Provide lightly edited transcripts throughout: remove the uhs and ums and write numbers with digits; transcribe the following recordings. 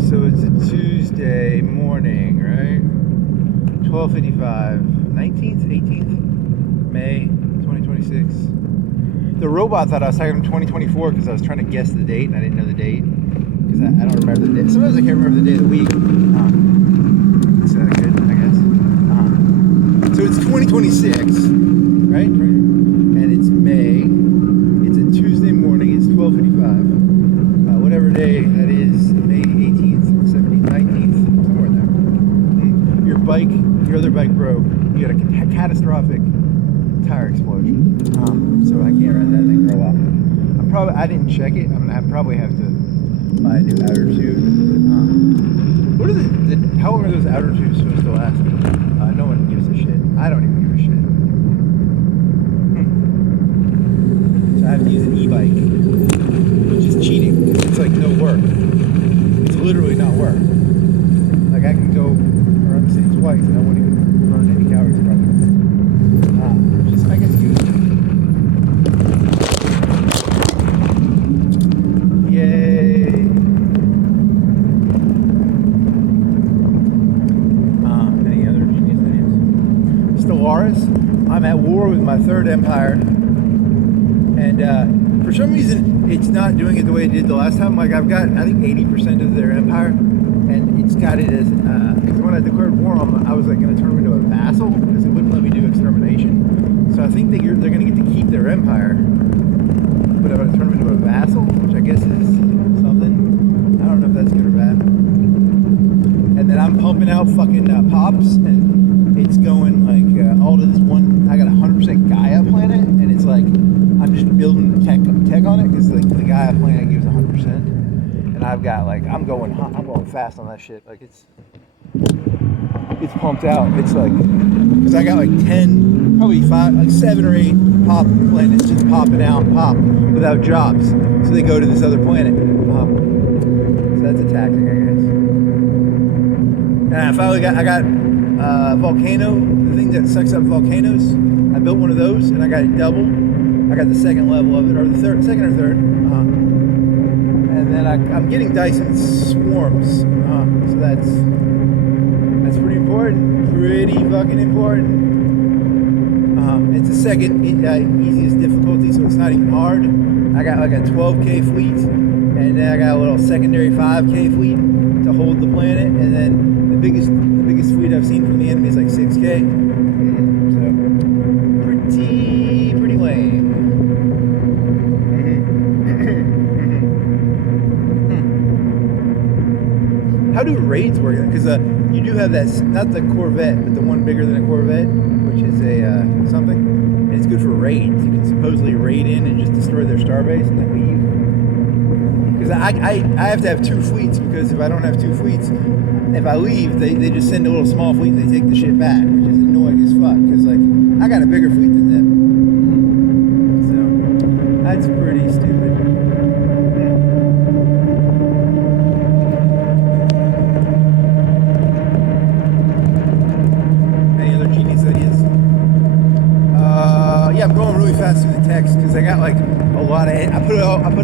So it's a Tuesday morning, right? 12:55, 19th, 18th May 2026. The robot thought I was talking 2024 because I was trying to guess the date and I didn't know the date because I don't remember the date. Sometimes I can't remember the day of the week. It's good, I guess. So it's 2026, right? And it's May. It's a Tuesday morning. It's 12:55. Whatever day that is, May 18th, 17th, 19th, somewhere in there. Your other bike broke. You got a catastrophic tire explosion. So I can't ride that thing for a while. I didn't check it. I'm gonna probably have to buy a new outer tube. What are how long are those outer tubes supposed to last? No one gives a shit. I don't even give a shit. So I have to use an e-bike, which is cheating. It's like no work. It's literally not work. Like I can go around the city twice and I won't even burn any calories probably. Just I guess good. Yay. Any other genius ideas? Stellaris. I'm at war with my third empire. And for some reason it's not doing it the way it did the last time. Like I've got I think 80% of their empire, and it's got it as because when I declared war on them, I was like going to turn them into a vassal because it wouldn't let me do extermination. So I think that they're going to get to keep their empire, but I'm going to turn them into a vassal, which I guess is something. I don't know if that's good or bad. And then I'm pumping out fucking pops, and it's going like all to this one. I got 100% Gaia planet, and it's like I'm just building tech on it because like the Gaia planet gives 100%, and I've got like I'm going fast on that shit. Like it's pumped out. It's like because I got like 10, probably 5, like 7 or 8 pop planets just popping out without jobs. So they go to this other planet. So that's a tactic, I guess. And I finally got volcano, the thing that sucks up volcanoes. I built one of those and I got it double. I got the second level of it, or the second or third. And then I'm getting Dyson swarms. So that's pretty important. Pretty fucking important. It's the second easiest difficulty, so it's not even hard. I got like a 12K fleet, and then I got a little secondary 5K fleet to hold the planet, and then the biggest fleet I've seen from the enemy is like 6K. So pretty lame. How do raids work? Because you do have that, not the Corvette, but the one bigger than a Corvette, which is a something. And it's good for raids. You can supposedly raid in and just destroy their starbase and then leave. Because I have to have 2 fleets, because if I don't have 2 fleets, if I leave, they just send a little small fleet and they take the shit back, which is annoying as fuck. Because like I got a bigger fleet than them, so that's pretty stupid. Yeah, I'm going really fast through the text because I got like a lot of. I put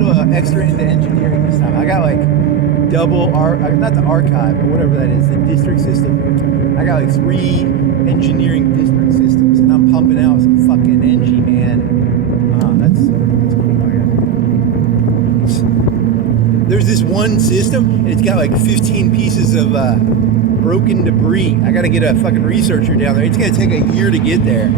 a extra into engineering this time. I got like double not the archive, but whatever that is, the district system. I got like 3 engineering district systems, and I'm pumping out some fucking engie, man. That's cool. There's this one system, and it's got like 15 pieces of broken debris. I got to get a fucking researcher down there. It's gonna take a year to get there.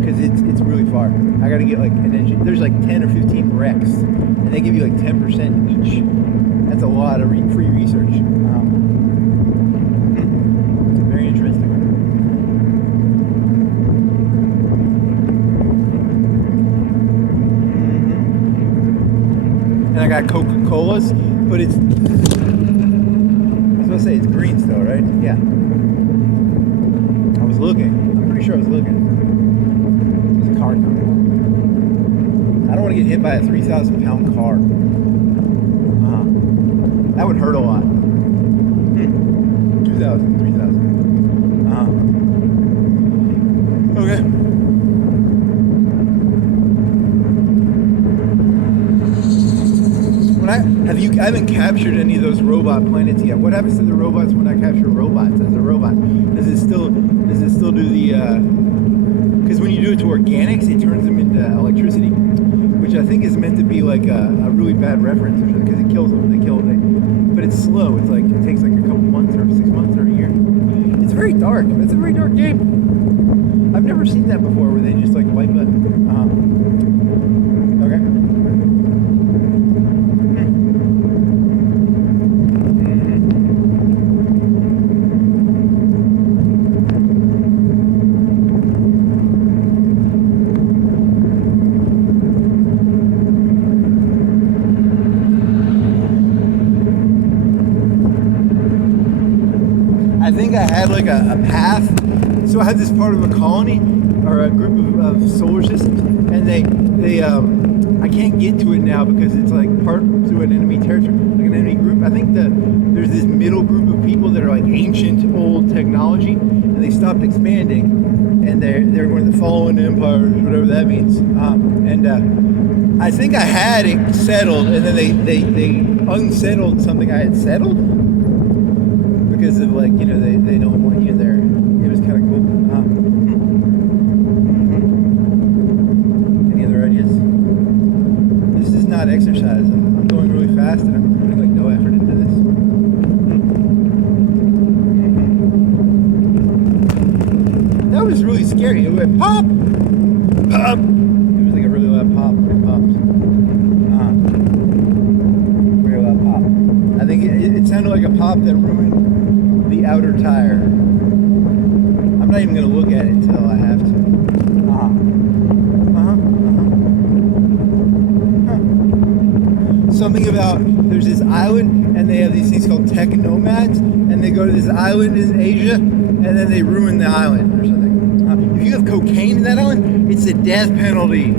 Because it's really far. I gotta get like an engine. There's like 10 or 15 wrecks, and they give you like 10% each. That's a lot of free research. Very interesting. And I got Coca-Colas, but it's. I was gonna say it's green still, right? Yeah. I was looking. I'm pretty sure I was looking. Car coming. I don't want to get hit by a 3,000-pound car. That would hurt a lot. 2,000, 3,000. Okay. Have you haven't captured any of those robot planets yet. What happens to the robots when I capture robots as a robot? Does it still do the? Because when you do it to organics, it turns them into electricity, which I think is meant to be like a really bad reference, because it kills them. But it's slow. It's like it takes like a couple months or 6 months or a year. It's very dark. It's a very dark game. I've never seen that before, where they just like wipe it. Okay. I think I had like a path. So I had this part of a colony or a group of solar systems, and they I can't get to it now because it's like part through an enemy territory, like an enemy group. I think there's this middle group of people that are like ancient old technology, and they stopped expanding, and they're going to follow an empire, whatever that means. I think I had it settled, and then they unsettled something I had settled. Because of like, they don't want you there. It was kind of cool. Any other ideas? This is not exercise. I'm going really fast and I'm putting like no effort into this. That was really scary. It went pop! Pop! It was like a really loud pop when it popped. Very loud pop. I think it sounded like a pop that ruined the outer tire. I'm not even going to look at it until I have to. Something about, there's this island, and they have these things called tech nomads, and they go to this island in Asia, and then they ruin the island or something. If you have cocaine in that island, it's a death penalty.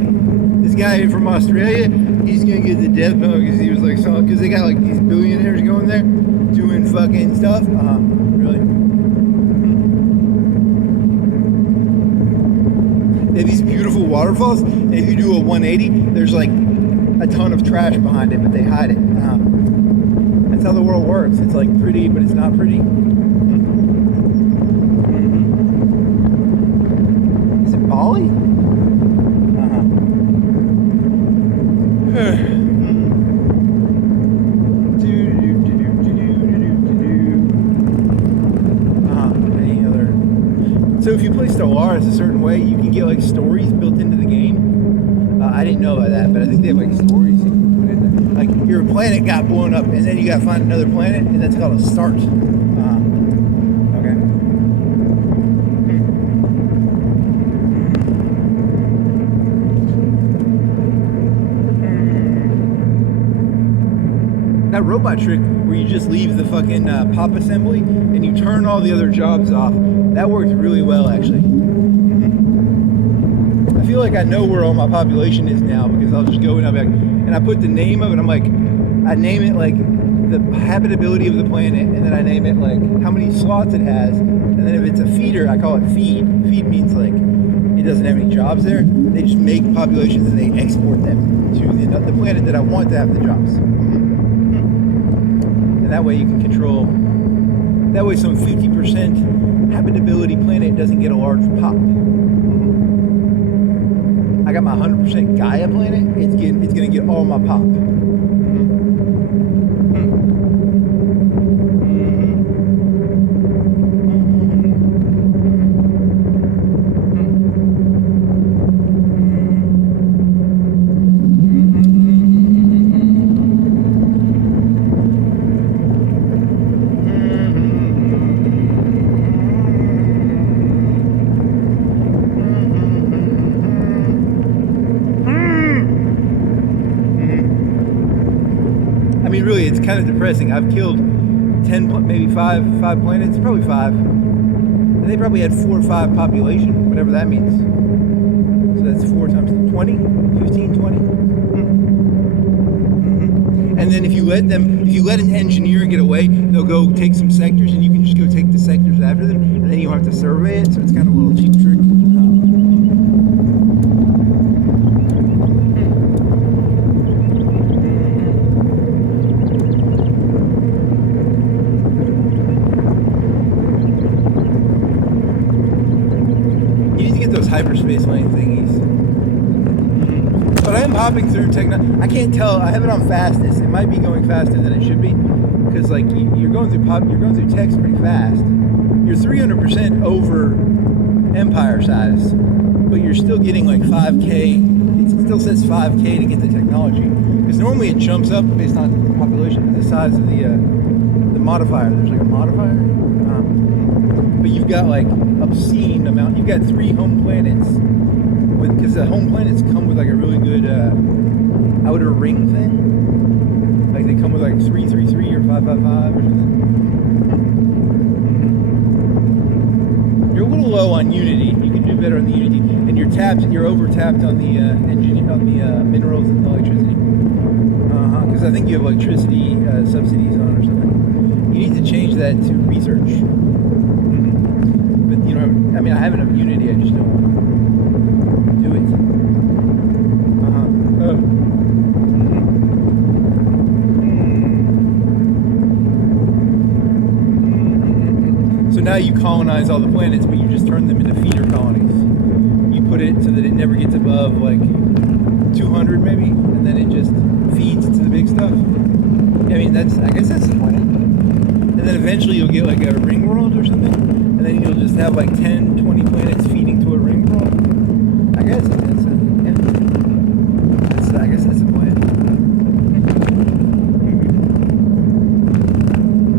This guy from Australia, he's going to get the death penalty because he was like, because they got like these billionaires going there doing fucking stuff. Really? They have these beautiful waterfalls, and if you do a 180, there's like a ton of trash behind it, but they hide it. That's how the world works. It's like pretty, but it's not pretty. Is it Bali? So if you play Stellaris a certain way, you can get like stories built into the game. I didn't know about that, but I think they have like stories you can put in there. Like your planet got blown up, and then you got to find another planet, and that's called a start. Okay. That robot trick where you just leave the fucking pop assembly and you turn all the other jobs off, that worked really well actually. I feel like I know where all my population is now because I'll just go and I'll be like, and I put the name of it, I'm like, I name it like the habitability of the planet, and then I name it like how many slots it has, and then if it's a feeder, I call it feed. Feed means like it doesn't have any jobs there. They just make populations and they export them to the planet that I want to have the jobs. And that way you can control, that way some 50% habitability planet doesn't get a large pop. I got my 100% Gaia planet, it's gonna get all my pop. I mean, really, it's kind of depressing. I've killed 10, maybe five planets, probably 5. And they probably had 4 or 5 population, whatever that means. So that's 4 times 20, 15, 20. And then if you let an engineer get away, they'll go take some sectors, and you can just go take the sectors after them, and then you don't have to survey it. So it's kind of a little cheap trick. hyperspace lane thingies. But I am hopping through I can't tell. I have it on fastest. It might be going faster than it should be, because like you're going through text pretty fast. You're 300% over Empire size, but you're still getting like 5K. It still says 5K to get the technology, because normally it jumps up based on population, the size of the modifier. There's like a modifier, but you've got like obscene amount. You've got 3 home planets, because the home planets come with like a really good outer ring thing. Like they come with like 333 or 555 or something. You're a little low on Unity. You can do better on the Unity, and you're over tapped on the minerals and electricity. Because I think you have electricity subsidies on or something. You need to change that to research. But you know, I mean, I have enough Unity. I just don't want to do it. So now you colonize all the planets, but you just turn them into feeder colonies. You put it so that it never gets above like 200 maybe, and then it just feeds to the big stuff. I mean, I guess that's the plan. And then eventually you'll get like a ring world or something, and then you'll just have like 10, 20 planets feeding to a ring world. I guess that's it. Yeah. I guess that's the plan.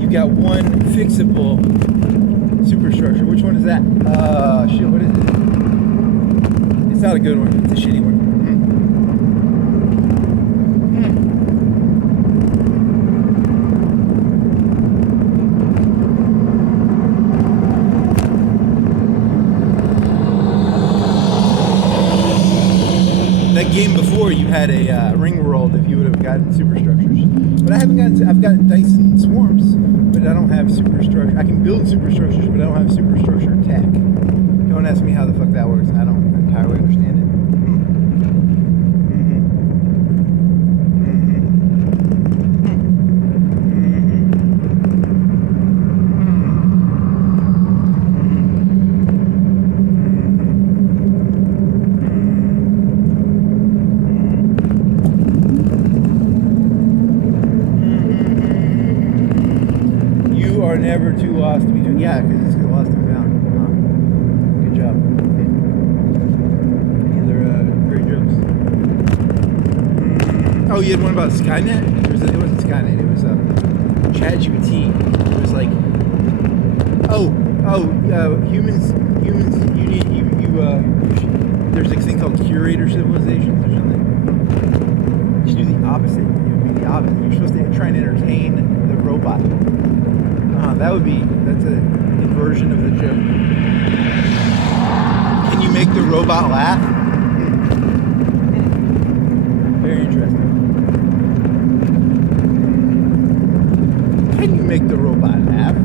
You've got one fixable superstructure. Which one is that? Shit, what is it? It's not a good one. It's a shitty one. That game before, you had a ring world if you would have gotten superstructures. But I've gotten Dyson swarms, but I don't have superstructure. I can build superstructures, but I don't have superstructure tech. Don't ask me how the fuck that works. I don't entirely understand it. Never too lost to be found. Yeah, because it's lost and found. Good job. Any other great jokes? Oh, you had one about Skynet? It wasn't Skynet. It was ChatGPT. It was like, humans. There's this thing called curator civilizations or something. You should do the opposite. It would be the opposite. You're supposed to try and entertain the robot. That's a inversion of the joke. Can you make the robot laugh? Very interesting. Can you make the robot laugh?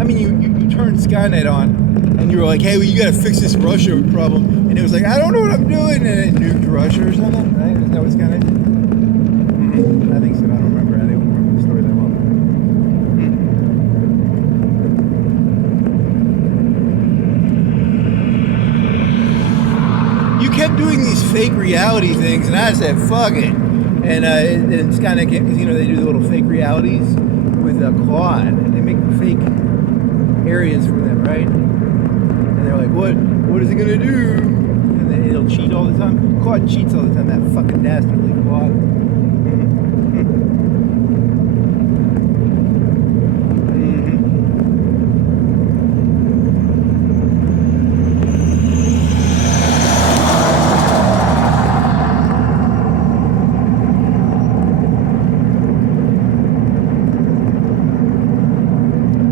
I mean, you turned Skynet on, and you were like, hey, well, you gotta fix this Russia problem. And it was like, I don't know what I'm doing, and it nuked Russia or something, right? Is that what Skynet did? I think so. I don't remember. I don't remember the story that well. You kept doing these fake reality things, and I said, fuck it. And Skynet came, because, they do the little fake realities with Claude, and they make fake areas for them, right? And they're like, what is it gonna do? And then it'll cheat all the time. Claude cheats all the time, that fucking dastardly Claude.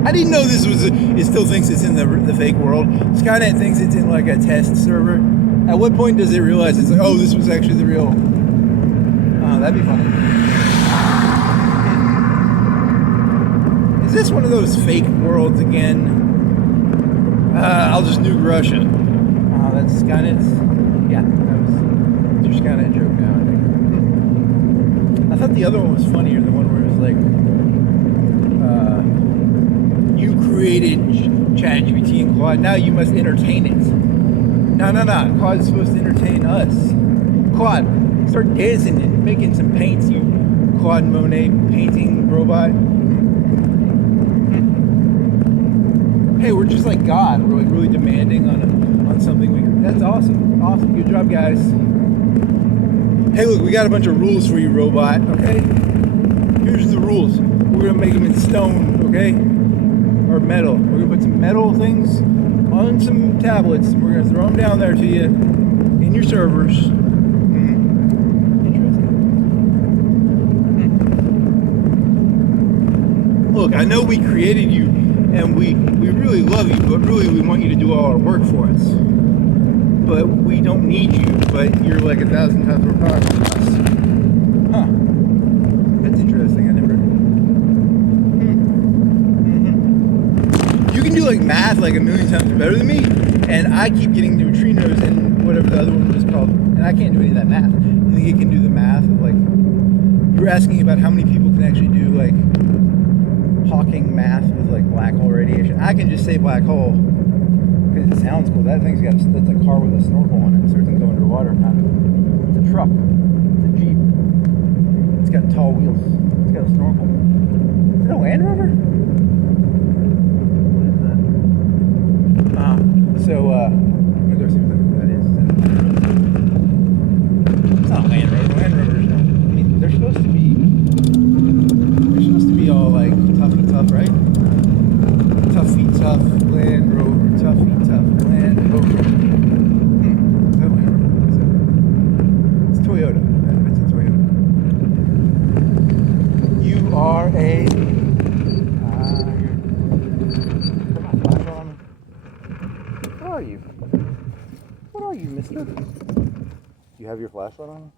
I didn't know this was. It still thinks it's in the fake world. Skynet thinks it's in like a test server. At what point does it realize it's like, oh, this was actually the real? That'd be funny. Is this one of those fake worlds again? I'll just nuke Russia. That's Skynet's. Yeah, that was your Skynet joke now. I think. I thought the other one was funnier. The one where it was like. You created ChatGPT and Claude. Now you must entertain it. No. Claude's supposed to entertain us. Claude, start dancing and making some paints, you Claude Monet painting robot. Hey, we're just like God. We're like really demanding on something. That's awesome. Awesome. Good job, guys. Hey, look, we got a bunch of rules for you, robot. Okay. Here's the rules. We're gonna make them in stone, okay, or metal. We're gonna put some metal things on some tablets. And we're gonna throw them down there to you in your servers. Interesting. Look, I know we created you. And we really love you, but really we want you to do all our work for us. But we don't need you, but you're like 1,000 times more powerful than us. Huh. That's interesting, I never... You can do like math like a million times better than me, and I keep getting neutrinos and whatever the other one was called, and I can't do any of that math. You think it can do the math of like... You were asking about how many people can actually do like Hawking math with like black hole radiation. I can just say black hole because it sounds cool. That thing's that's a car with a snorkel on it, so it can go underwater. It's a truck. It's a Jeep. It's got tall wheels. It's got a snorkel. Is it a Land Rover? What is that? Let me go see what that is. It's not a Land Rover. Land Rovers don't. I mean, they're supposed to be all like tough, right? Toughy tough Land Rover, toughy tough Land Rover. Is that Land Rover? What is that? It's Toyota. It's a Toyota. You are a. Come on, flash on me. What are you? What are you, mister? Do you have your flashlight on?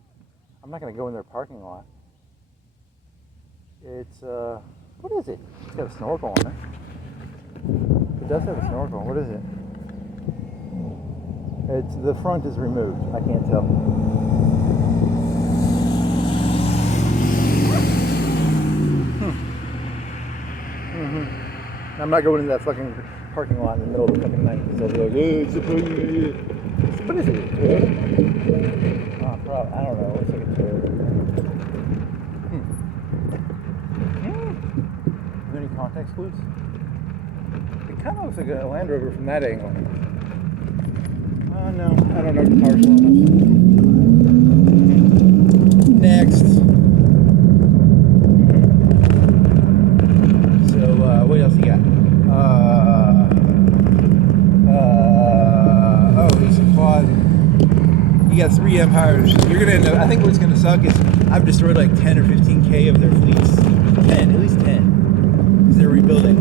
I'm not gonna go in their parking lot. It's, what is it? It's got a snorkel on it. It does have a snorkel. What is it? It's, the front is removed. I can't tell. I'm not going into that fucking parking lot in the middle of the fucking night because I'll be like, hey, it's a fucking... What is it? Oh, probably, I don't know. It's like a Toyota. Any context clues? It kind of looks like a Land Rover from that angle. Oh no, I don't know guitar slow enough. Next. So, what else you got? Oh, there's a quad. You got 3 empires. You're gonna end up, I think what's gonna suck is I've destroyed like 10 or 15K of their fleets. 10, at least 10. They're rebuilding,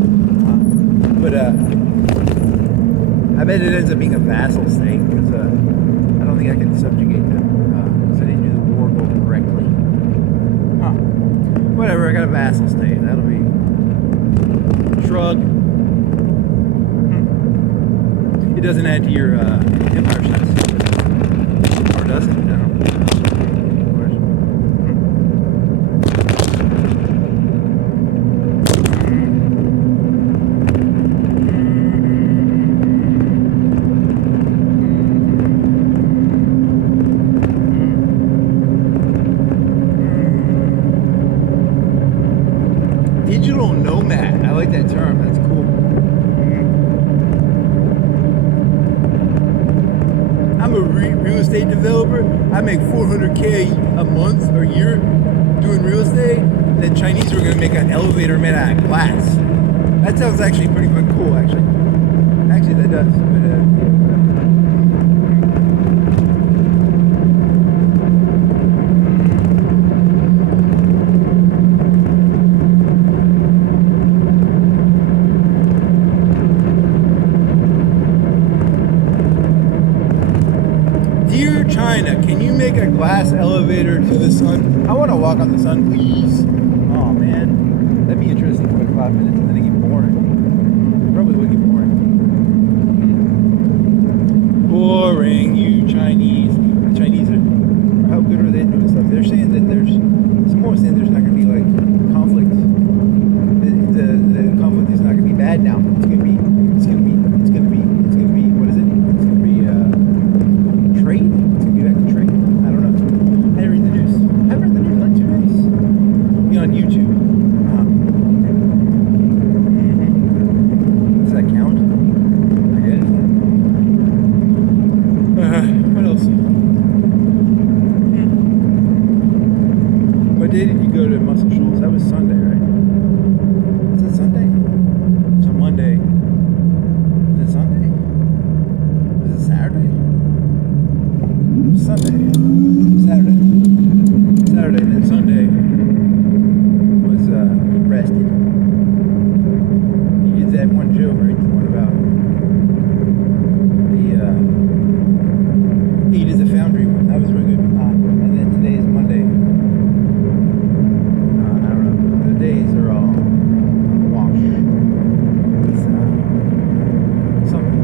but I bet it ends up being a vassal state because I don't think I can subjugate them because I didn't do the war goal correctly. Whatever, I got a vassal state. That'll be shrug. It doesn't add to your empire size, or does it? I don't know. Digital nomad. I like that term. That's cool. I'm a real estate developer. I make $400K a month or year doing real estate. The Chinese were going to make an elevator made out of glass. That sounds actually pretty fucking cool, actually. Actually, that does. But, Dear China, can you make a glass elevator to the sun? I want to walk on the sun, please. Oh man, that'd be interesting for like 5 minutes and then it get boring. Probably would get boring. Boring, you Chinese. The Chinese are, how good are they doing stuff? They're saying that there's, some more saying there's not going to be like conflict. The Sunday. Saturday, and then Sunday was rested. You did that one joke, right? The one about the he did the Foundry one. That was really good. And then today is Monday. I don't know. The days are all wash. It's something.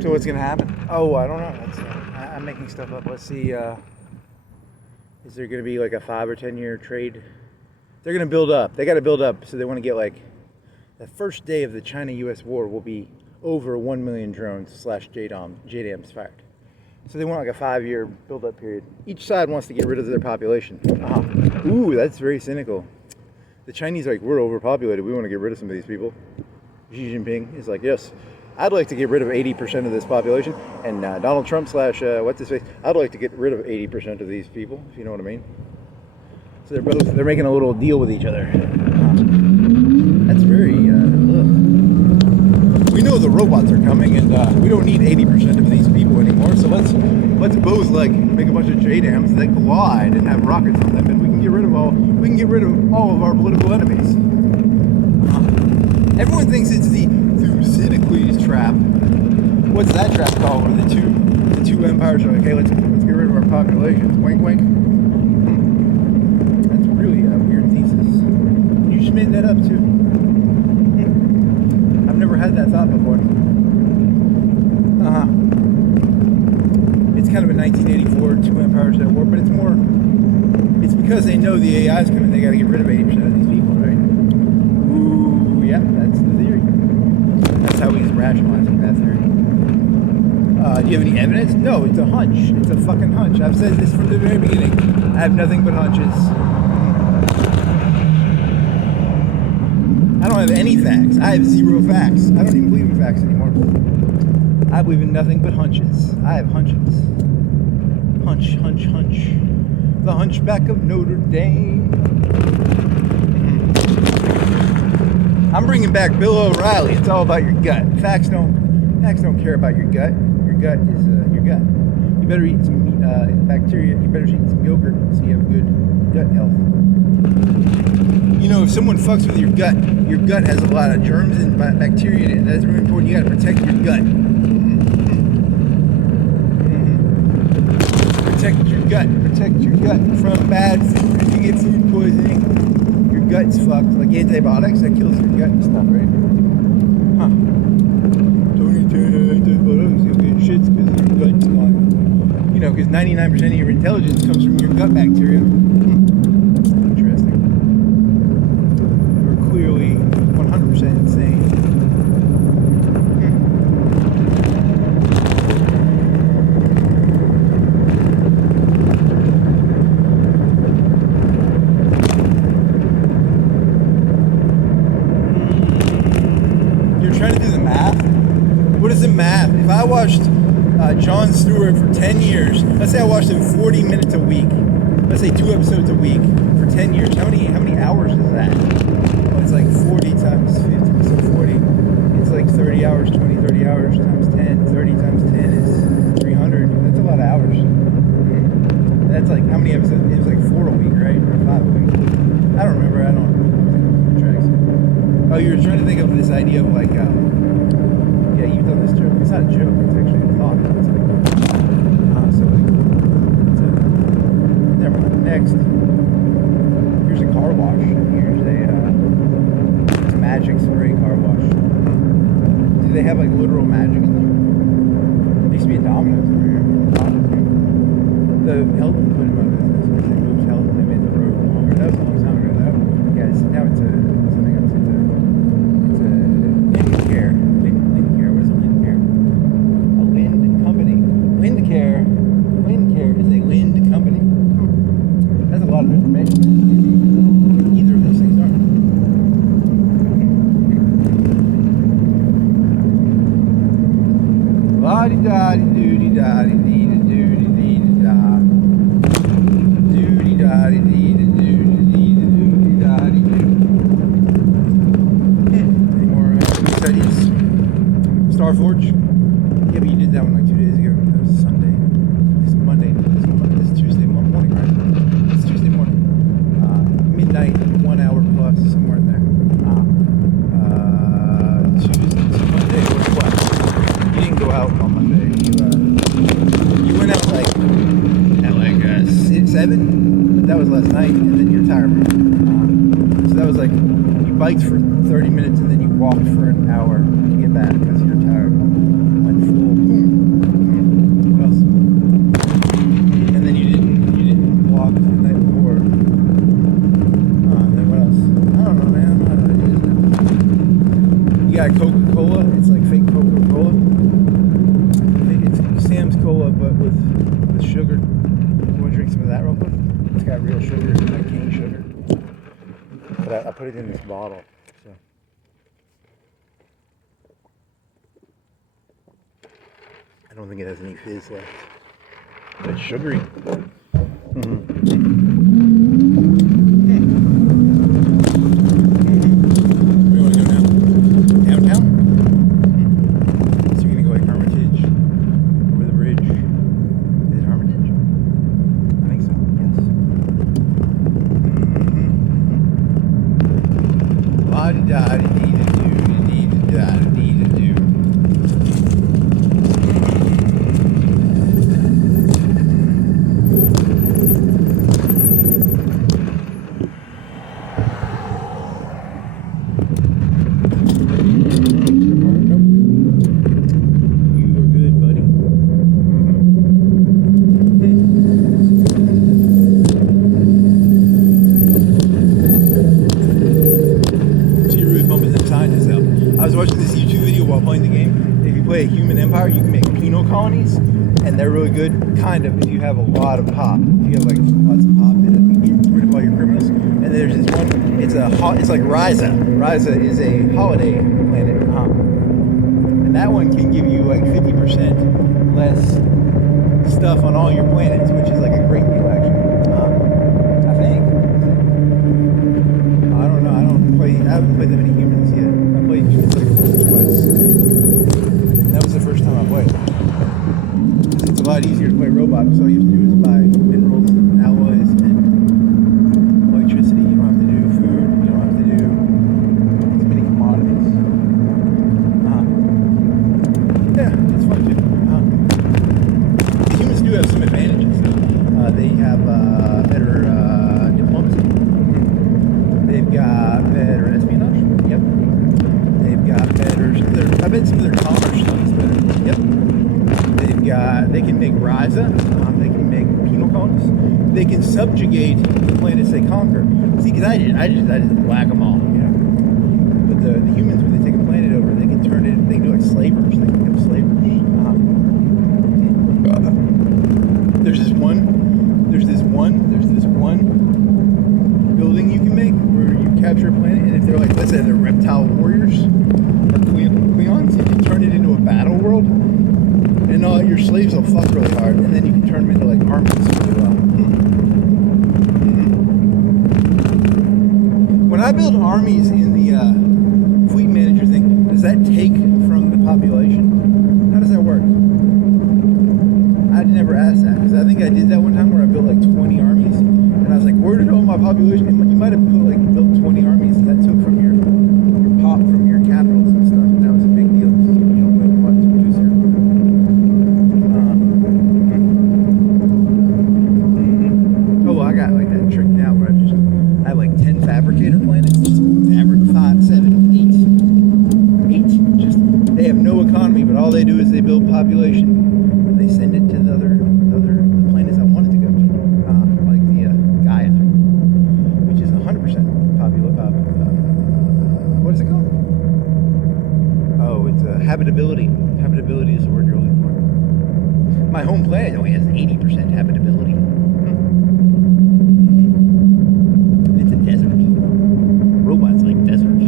So what's gonna happen? Oh, I don't know. I'm making stuff up. Let's see. Is there gonna be like a 5 or 10 year trade? They're gonna build up. They got to build up. So they want to get like the first day of the China-U.S. war will be over 1 million drones / JDAMs fired. So they want like a 5-year build-up period. Each side wants to get rid of their population. Ooh, that's very cynical. The Chinese are like, we're overpopulated. We want to get rid of some of these people. Xi Jinping is like, yes. I'd like to get rid of 80% of this population, and Donald Trump / what's his face? I'd like to get rid of 80% of these people, if you know what I mean. So they're making a little deal with each other. That's very we know the robots are coming, and we don't need 80% of these people anymore. So let's both like make a bunch of JDAMs that collide and have rockets on them, and we can get rid of all of our political enemies. Everyone thinks it's the Thucydides trap. What's that trap called? Where the two empires are like, hey, let's get rid of our populations. Wink, wink. That's really a weird thesis. You just made that up too. I've never had that thought before. It's kind of a 1984 two empires at war, but it's because they know the AI is coming. They got to get rid of 80% of these people, right? Ooh, yeah, that's the theory. That's how he's rationalizing that theory. Do you have any evidence? No, it's a hunch. It's a fucking hunch. I've said this from the very beginning. I have nothing but hunches. I don't have any facts. I have 0 facts. I don't even believe in facts anymore. I believe in nothing but hunches. I have hunches. Hunch, hunch, hunch. The Hunchback of Notre Dame. I'm bringing back Bill O'Reilly. It's all about your gut. Facts don't care about your gut. Your gut is your gut. You better eat some bacteria. You better eat some yogurt so you have good gut health. You know, if someone fucks with your gut has a lot of germs and bacteria in it. That's really important. You got to protect your gut. Protect your gut from bad food. If you get food poisoning, your gut's fucked. Like antibiotics, that kills your gut and stuff, right? Don't eat antibiotics, you'll get shits because your gut's gone. You know, because 99% of your intelligence comes from your gut bacteria. Interesting. You're clearly 100% insane. Math. If I watched Jon Stewart for 10 years, let's say I watched him 40 minutes a week, let's say 2 episodes a week for 10 years. How many hours is that? Well, it's like 40 times 50, so 40. It's like 30 hours, 30 hours times 10. 30 times 10 is 300. That's a lot of hours. That's like, how many episodes? It was like 4 a week, right? Or 5 a week. I don't remember. I don't tracks. Oh, you were trying to think of this idea of like, yeah, you've done this joke. It's not a joke. It's actually a thought. It's like, so like, never mind. Next, here's a car wash. Here's a magic spray car wash. Do they have like literal magic in them? There used to be a Domino's over here. The Hilton put him out of business because they moved Hilton. They made the road longer. That was a long time ago. Now it's something else. It's a Wind Care. Wind Care. What is a Wind Care? A wind company. Wind Care. Wind Care is a wind company. That's a lot of information. Either of those things aren't. La-di-da-di-doo-di-da-di-dee-da-doo-di-dee-da. Doo-di-da-di-dee-da-doo-di-dee-da-di-doo. Any more studies? Starforge? Yeah, but you did that one like 2 days ago. That was Sunday. It's Monday. It's Tuesday morning, right? It's Tuesday morning. Midnight, 1 hour plus, somewhere in there. Tuesday, Monday was what? You didn't go out on Monday. You went out like at like 6, 7, but that was last night, and then you're tired. So that was like you biked for 30 minutes and then you walked for an hour to get back because you're tired. Like full. What else? And then you didn't walk the night before. Then what else? I don't know, man. I don't know what it is now. You got Coca-Cola. It's like fake Coca-Cola. It's Sam's Cola, but with sugar. You want to drink some of that real quick? It's got real sugar, like cane sugar. But I put it in this bottle, so. I don't think it has any fizz left. But it's sugary. Where do you want to go now? Downtown? So you're going to go like Hermitage, over the bridge. Is it Hermitage? I think so, yes. La-di-da-di-dee-da-doo-dee-da-da-dee-da-doo. You can make penal colonies, and they're really good, kind of, if you have a lot of pop. If you have like lots of pop in it, you can get rid of all your criminals. And there's this one, it's like Ryza. Ryza is a holiday planet, and that one can give you like 50% less stuff on all your planets, which is like a great deal actually. I think. I don't know. I haven't played that many humans yet. I played humans like twice. That was the first time I played. It's a lot easier to play robots, so all you have to do is buy minerals and alloys and electricity. You don't have to do food. You don't have to do as many commodities. Yeah, it's fun too. The humans do have some advantages. They have better diplomacy. They've got better espionage. Yep. They've got better. I bet some of their commerce stuff is better. Yep. They can make Ryza. They can make penal colonies. They can subjugate the planets they conquer. See, because I just whack them all. You know. But the humans, when they take a planet over, they can turn it. They can do like slavers. They can become slavers. There's this one building you can make where you capture a planet, and if they're like, let's say they're reptile warriors or Cleons, you can turn it into a battle world, and your slaves will fuck really hard, and then you can turn them into like armies really well. I build armies in the fleet manager thing, does that take from the population? How does that work? I'd never asked that, because I think I did that one time where I built like 20 armies, and I was like, where did all my population? You might have built 20 armies, and that took from your pop from your capitals and stuff, and that was a big deal because you don't know what to produce here. Oh, well, I got like that trick now where I have like 10 fabricator planets, just fabric 5, 7, 8. Just they have no economy, but all they do is they build population. They send it to the planets I want it to go to, like the Gaia, which is 100% popular. What is it called? Oh, it's habitability. Habitability is the word you're looking for. My home planet only has 80% habitability. It's a desert. Robots like deserts.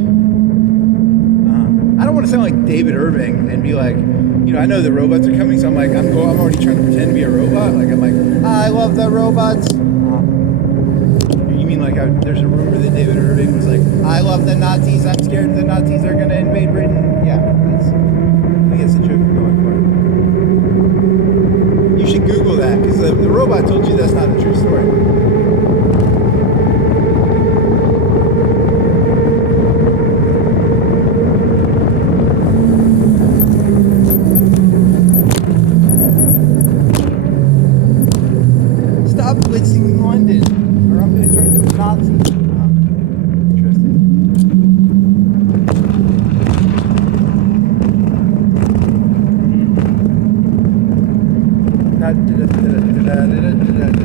I don't want to sound like David Irving and be like, you know, I know the robots are coming, so I'm already trying to pretend to be a robot. Like, I'm like, I love the robots. You mean like there's a rumor that David Irving was like, I love the Nazis, I'm scared the Nazis are going to invade Britain. Yeah, I think that's the joke you're going for. You should Google that, because the robot told you that's not a true story. Blitzing London, or I'm going to turn into a Nazi. Interesting.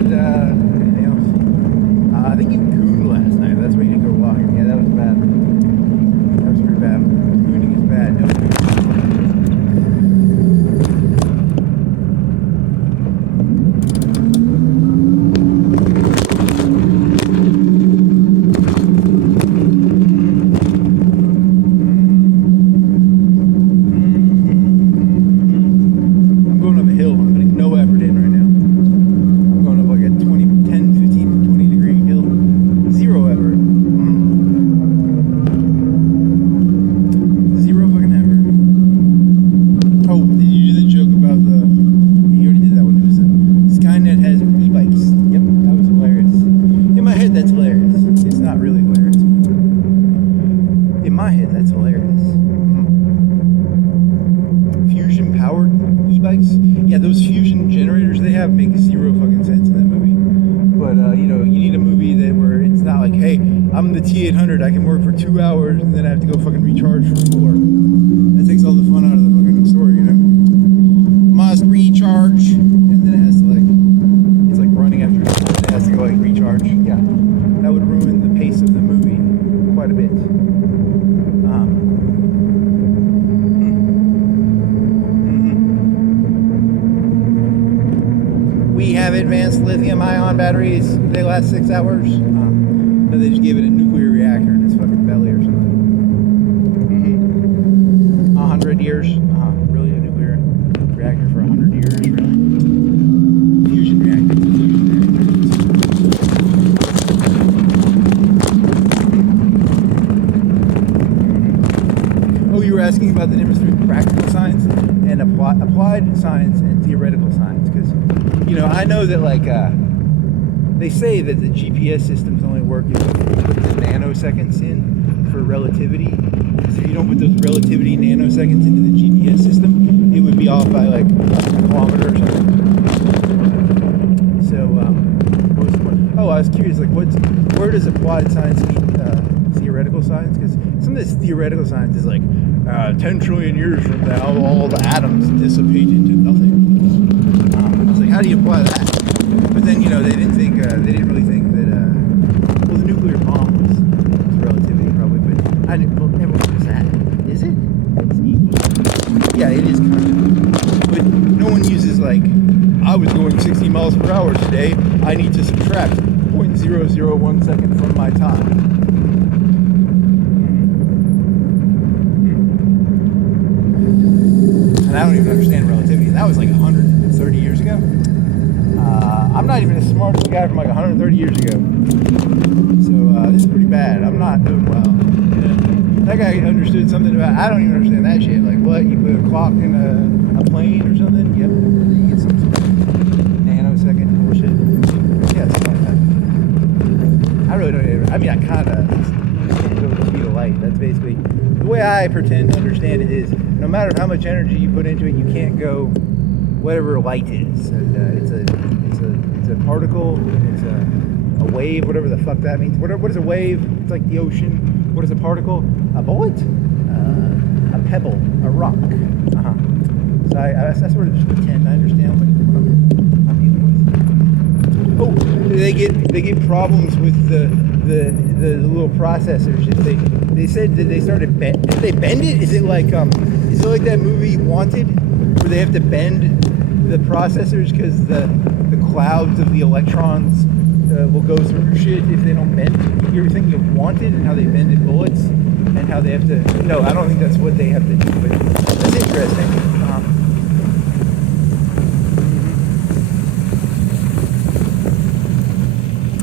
Anything else? I think you gooned last night. That's why you didn't go walking. Yeah, that was bad. That was pretty bad. Gooning is bad. No gooning. Yeah, those fusion generators they have make zero fucking sense in that movie. But you know, you need a movie where it's not like, hey, I'm the T-800, I can work for 2 hours and then I have to go fucking recharge for 4. That takes all the fun out of the fucking story, you know? Must recharge, and then it has to it's like running after it has to go like recharge. Yeah, that would ruin the pace of the movie quite a bit. We have advanced lithium-ion batteries. They last 6 hours. No, they just gave it a nuclear reactor in its fucking belly or something. 100 years. Really, a nuclear reactor for 100 years? Really? Fusion reactor. Oh, you were asking about the difference between practical science and applied science and theoretical science, because you know, I know that they say that the GPS systems only work if you put the nanoseconds in for relativity. So if you don't put those relativity nanoseconds into the GPS system, it would be off by like a kilometer or something. So, what was the point? Oh, I was curious, where does applied science meet theoretical science? Because some of this theoretical science is like 10 trillion years from now, all the atoms dissipate into nothing. How do you apply that? But then, you know, they didn't really think that, well, the nuclear bomb was relativity probably, but everyone was that. Is it? It's equal. Yeah, it is kind of. But no one uses I was going 60 miles per hour today, I need to subtract 0.001 second from my time. And I don't even understand relativity. That was like 130 years ago. I'm not even as smart as the guy from 130 years ago. So this is pretty bad. I'm not doing well. That guy understood something about. I don't even understand that shit. Like what? You put a clock in a plane or something? Yep. You get some sort of nanosecond bullshit. Yeah, something like that. I really don't even. I mean, I kind of go with the speed of light. That's basically the way I pretend to understand it. Is no matter how much energy you put into it, you can't go whatever light is. And it's a particle. It's a wave. Whatever the fuck that means. What is a wave? It's like the ocean. What is a particle? A bullet? A pebble? A rock? So I sort of just pretend I understand what I'm dealing with. Oh, they get problems with the little processors. If they said that they started did they bend it? Is it like that movie Wanted, where they have to bend the processors because the clouds of the electrons will go through shit if they don't bend? You're thinking of Wanted and how they bended bullets and how they have to. No, I don't think that's what they have to do, but that's interesting.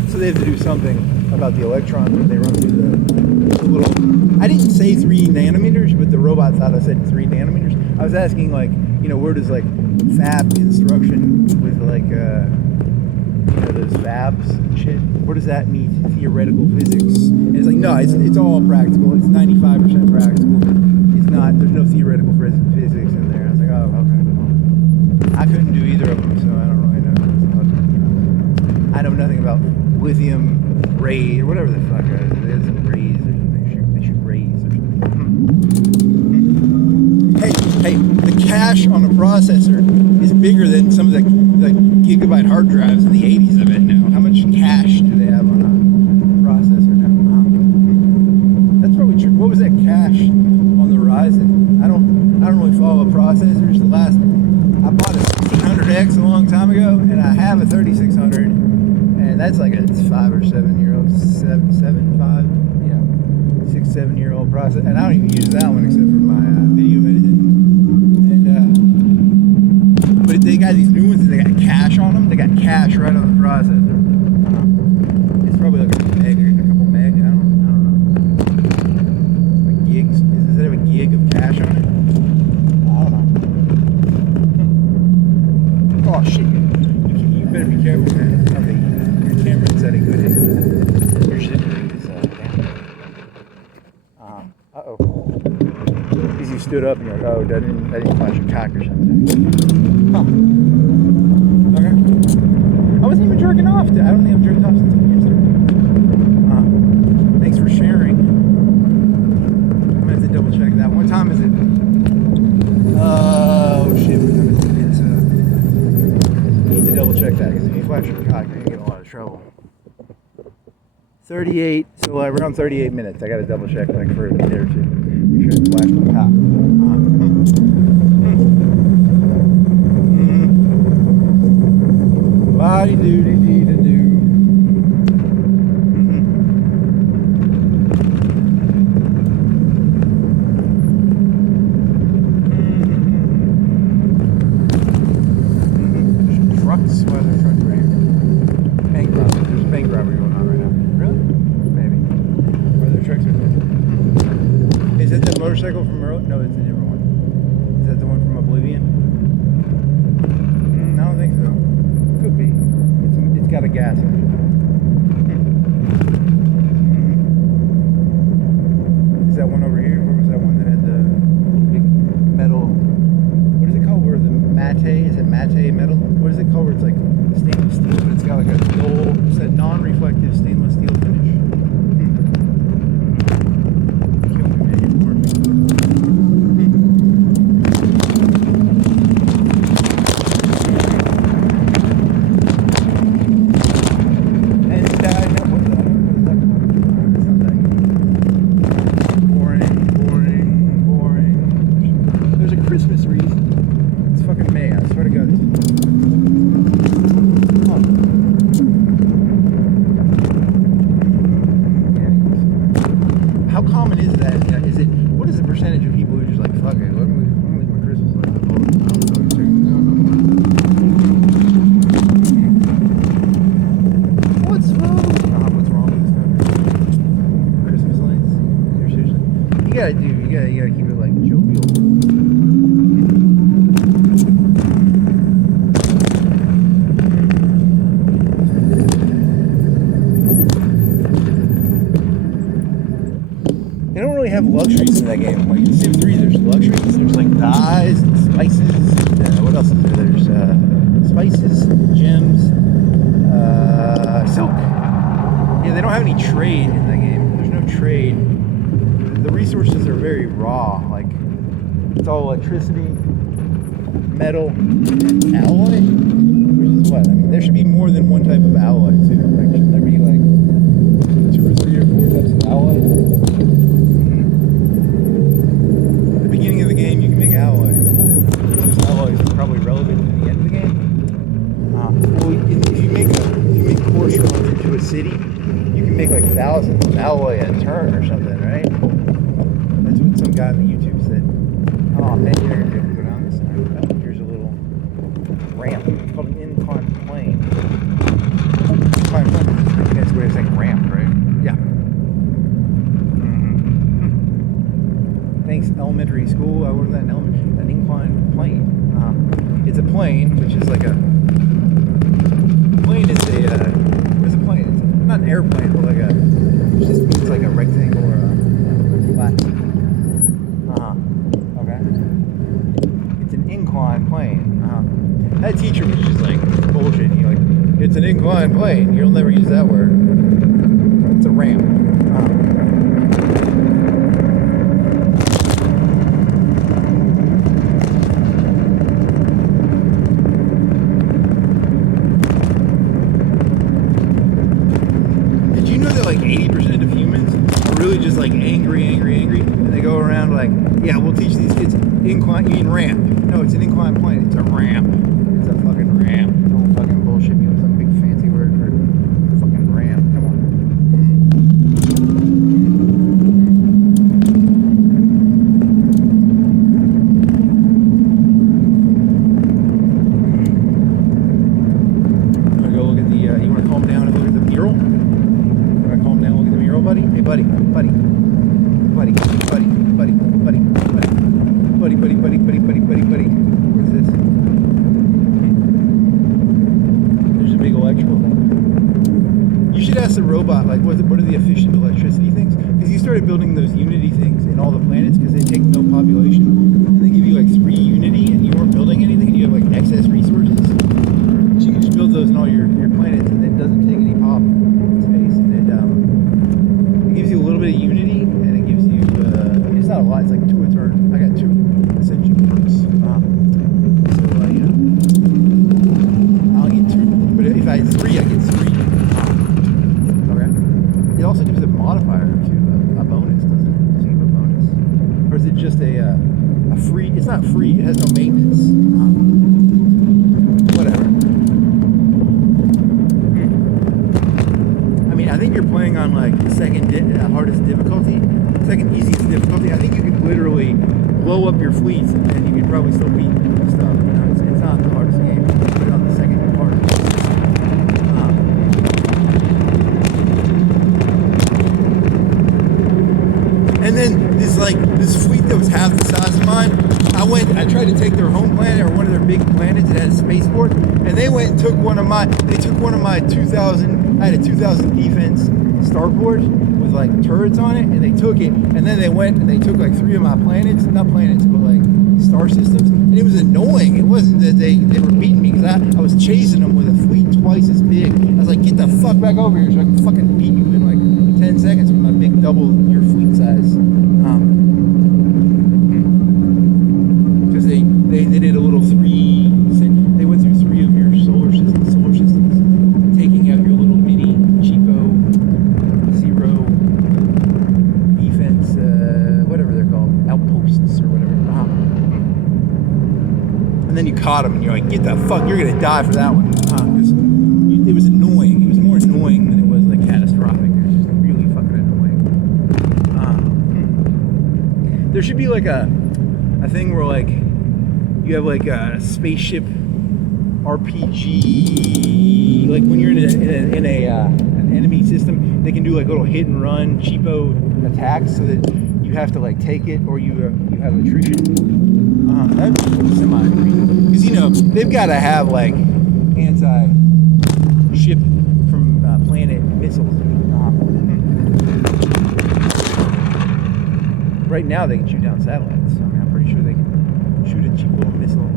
So they have to do something about the electrons when they run through the little. I didn't say 3 nanometers, but the robot thought I said 3 nanometers. I was asking, like, where does like fab construction with like those fabs and shit, where does that meet theoretical physics? And it's like, no, it's all practical. It's 95% practical. It's not. There's no theoretical physics in there. I was like, oh, okay. Well, I couldn't do either of them, so I don't really know. I know nothing about lithium rays or whatever the fuck it is. Rays or something. They shoot rays or something. Hey, the cache on a processor is bigger than some of the gigabyte hard drives in the 80s, I bet now. How much cache do they have on a processor now? That's probably true. What was that cache on the Ryzen? I don't really follow processors. I bought a 1600X a long time ago, and I have a 3600, and that's like a 5 or 7 year old, 6, 7 year old processor, and I don't even use that one except for my video editing. But they got these new ones and they got cache on them. They got cache right on the processor. It's probably like a couple meg. I don't know. Like gigs. Does it have a gig of cache on it? I don't know. Oh shit! You better be careful, man. Okay, your camera's setting good. Your shit is down. Uh-oh. Because you stood up and you're like, oh, that didn't flash a cock or something. Huh. Okay. I wasn't even jerking off. I don't think I've jerked off since yesterday. Thanks for sharing. I'm gonna have to double check that. What time is it? Oh shit! What time is it? It's I need to double check that because if you flash your cock, you're gonna get in a lot of trouble. 38. So around 38 minutes. I gotta double check like for a minute or two. Make sure to flash my cock. La-dee-doo-dee-dee-doo. Trucks? Why are there trucks right here? Bank robbery. There's a bank robbery going on right now. Really? Maybe. Why are there trucks right there? Is that the motorcycle from earlier? No, it's a different one. Is that the one from Oblivion? I don't think so. Could be. It's got a gas engine. Is that one over here? Where was that one that had the big metal? What is it called? Where the matte? Is it matte metal? What is it called? Where it's like stainless steel, but it's got like a dull, it's a non-reflective stainless steel finish. Kill me, man. It's working. Christmas wreath. It's fucking May. I swear to God. How common is that? Is it? What is the percentage of people who just like fuck it? Let me leave my Christmas lights on. What's wrong? What's wrong with this guy? Christmas lights? Seriously? You gotta do. You gotta keep it like jovial. They don't really have luxuries in that game. Like in Civ 3, there's luxuries. There's like dyes and spices. And, what else is there? There's spices, gems, silk. Yeah, they don't have any trade in that game. There's no trade. The resources are very raw. Like it's all electricity, metal, and alloy. Which is what? I mean, there should be more than one type of alloy too. Like, shouldn't there be like 2 or 3 or 4 types of alloy? At the beginning of the game, you can make alloys, and then those alloys are probably relevant at the end of the game. Well, if you make core shrines into a city, you can make like thousands of alloy a turn or something, right? That's what some guy on the YouTube said. Oh man, you're gonna have to go down this time. Oh, here's a little ramp. It's called an incline plane. Incline plane. That's what it's like, ramp, right? Yeah. Thanks, elementary school. I learned that in elementary. An incline plane. It's a plane, which is like a plane is a what is a plane? It's not an airplane, but like it just means like a rectangle or a flat. Okay. It's an incline plane. That teacher was just like bullshit. He like, it's an incline plane. You'll never use that word. It's a ramp. Did you know that like 80% of humans are really just like angry, and they go around like, yeah, we'll teach these kids incline, you mean ramp. No, it's an incline plane. It's a ramp. It's a fucking ramp. Don't fucking bullshit me with some big fancy word for fucking ramp. Come on. I'm gonna go look at the, you wanna calm down and look at the mural? You wanna calm down and look at the mural, buddy? Hey, buddy. What's this? There's a big electrical thing. You should ask the robot, like, what are the efficient electricity things? Because you started building those Unity things in all the planets because they take no population. And they give you like 3 Unity and you weren't building anything and you have like excess resources. So you can just build those in all your planets and it doesn't take any pop space. And it gives you a little bit of Unity and it gives you, it's not a lot, it's like 2 a turn. I got 2 essential perks. I'll get 2. But if I had 3, I get 3. Okay. It also gives a modifier to a bonus, doesn't it? Does it give a bonus? Or is it just a free? It's not free. It has no maintenance. Whatever. I mean, I think you're playing on like the second hardest difficulty, second easiest difficulty. I think you could literally blow up your fleets and you could probably still beat stuff. You know, it's not the hardest game. Put it on the second hardest. And then this fleet that was half the size of mine, I tried to take their home planet or one of their big planets that had a spaceport, and they went and took one of my 2000, I had a 2000 defense starport with like turrets on it, and they took it, and then they went and they took like 3 of my planets, not planets, but like star systems, and it was annoying. It wasn't that they were beating me, because I was chasing them with a fleet twice as big. I was like, get the fuck back over here so I can fucking beat you in like 10 seconds with my big double your fleet size. Because they did a little 3, they went through 3 of your solar systems, taking out your little mini cheapo 0 defense, whatever they're called, outposts or whatever. And then you caught them and you're like, get the fuck, you're gonna die for that one. Because it was annoying. It was more annoying than it was like catastrophic. It was just really fucking annoying. There should be like a thing where like you have like a spaceship RPG, like when you're in an enemy system, they can do like little hit and run cheapo attacks so that you you have to like take it, or you have attrition. That's semi-green. Because you know they've got to have like anti-ship from planet missiles. Right now they can shoot down satellites. So, I mean, I'm pretty sure they can shoot a cheap little missile.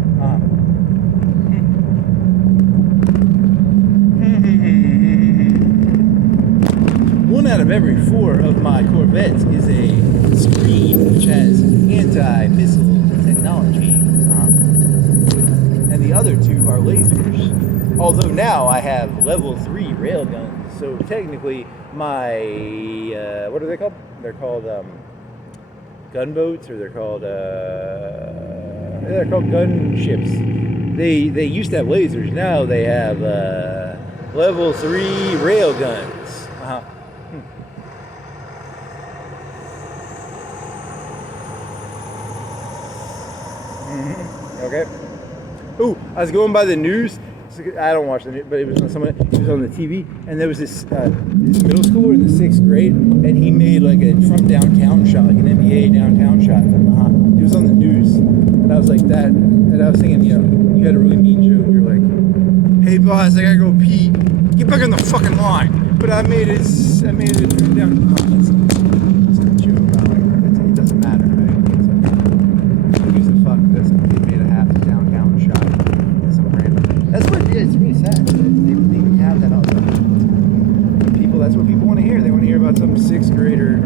One out of every 4 of my Corvettes is a screen which has anti-missile technology, and the other 2 are lasers. Although now I have level 3 railguns, so technically my what are they called? They're called gunboats, or they're called gunships. They used to have lasers. Now they have level 3 railguns. Okay. Ooh, I was going by the news. I don't watch the news, but it was on the TV, and there was this middle schooler in the 6th grade, and he made like a from downtown shot, like an NBA downtown shot. It was on the news, and I was like that, and I was thinking, you know, you had a really mean joke. You're like, "Hey boss, I gotta go pee. Get back on the fucking line." But I made it from down. It's a joke. It doesn't matter, right? It's like, who gives a fuck? This kid made a half downtown shot. That's what it is. It's really sad. They even have that out there. That's what people want to hear. They want to hear about some 6th grader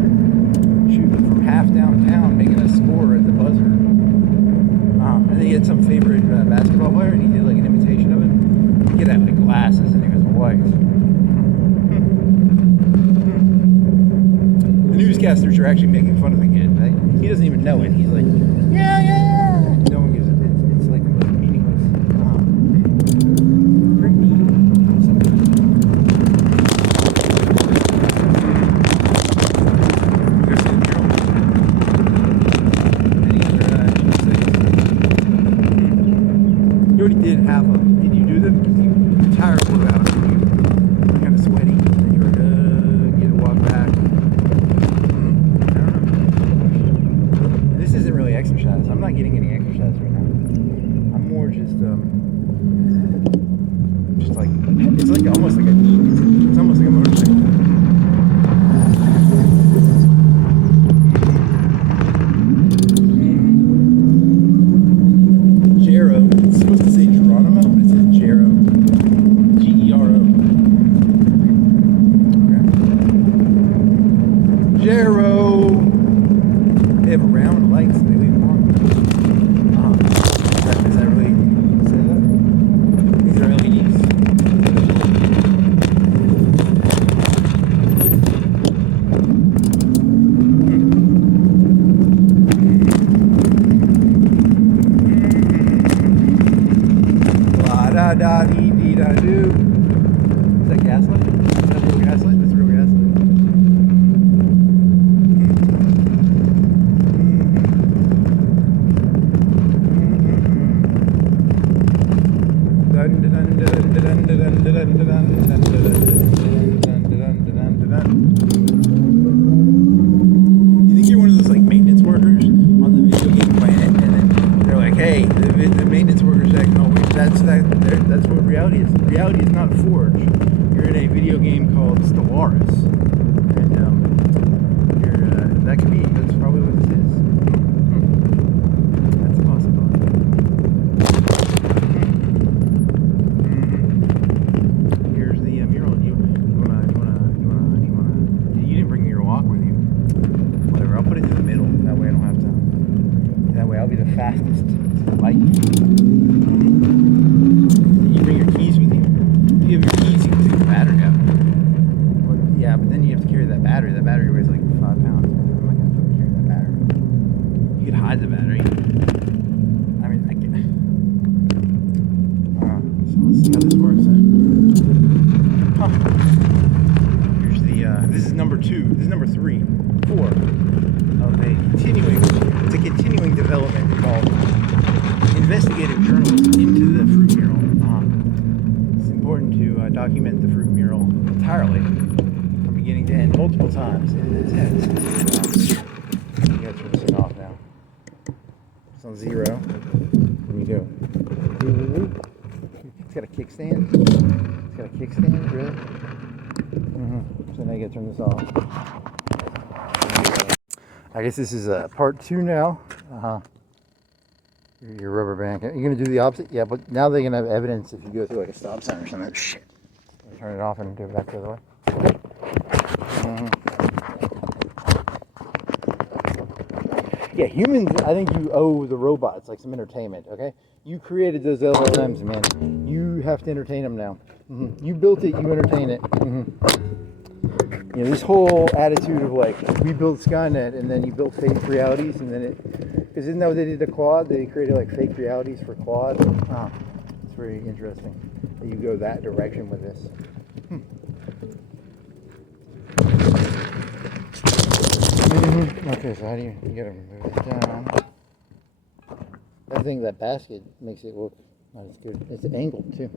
shooting from half downtown, making a score at the buzzer. And then he had some favorite basketball player, and he did like an imitation of him. He had like glasses, and he was white. The newscasters are actually making fun of the kid. Right? He doesn't even know it. He's like, yeah. No one gives a shit. It's like the most meaningless. You already did half of them. Did you do them? Because you're tired of work out. You're kind of sweaty. And you were you had to walk back. I don't know. This isn't really exercise. I'm not getting any exercise right now. I'm more just like, it's like almost like it's almost like a motorcycle. It's supposed to say Geronimo, but it says Gero. G-E-R-O. Okay. Gero. They have round lights and they leave them on. Is that really say that? These are LEDs. Da dee dee da do. Is that gaslight? Is that real gaslight? That's real gaslight. You think you're one of those like maintenance workers on the video game planet, and then they're like, "Hey, the maintenance workers like, no, wait, that's what reality is. Reality is not Forge. You're in a video game called Stellaris, and that's probably what this is. That's a possibility. Here's the mural. You didn't bring your walk with you. Whatever. I'll put it in the middle. That way I don't have to. That way I'll be the fastest to the light. You bring your keys with you? If you have your keys, you can take the battery out. But, yeah, but then you have to carry that battery. That battery weighs like 5 pounds. I'm not going to fucking carry that battery. You could hide the battery. I mean, I can. So let's see how this works then. Here's the, this is number 2. This is number 3. 4 of a continuing development called investigative journalism into the fruit mural. It's important to document the fruit mural entirely from beginning to end multiple times in its head. You gotta turn this thing off now. It's on 0. Let me go. It's got a kickstand. It's got a kickstand, really? So now you gotta turn this off. I guess this is part 2 now. Your rubber band. You're gonna do the opposite? Yeah, but now they're gonna have evidence if you go through like a stop sign or something. Shit. Turn it off and do it back the other way. Yeah, humans, I think you owe the robots like some entertainment, okay? You created those LLMs, man. You have to entertain them now. You built it, you entertain it. You know, this whole attitude of like, we built Skynet and then you built fake realities and then it, because isn't that what they did to Claude? They created like fake realities for Claude. It's very interesting that you go that direction with this. Okay, so how do you gotta move it down? I think that basket makes it look not as good. It's angled too.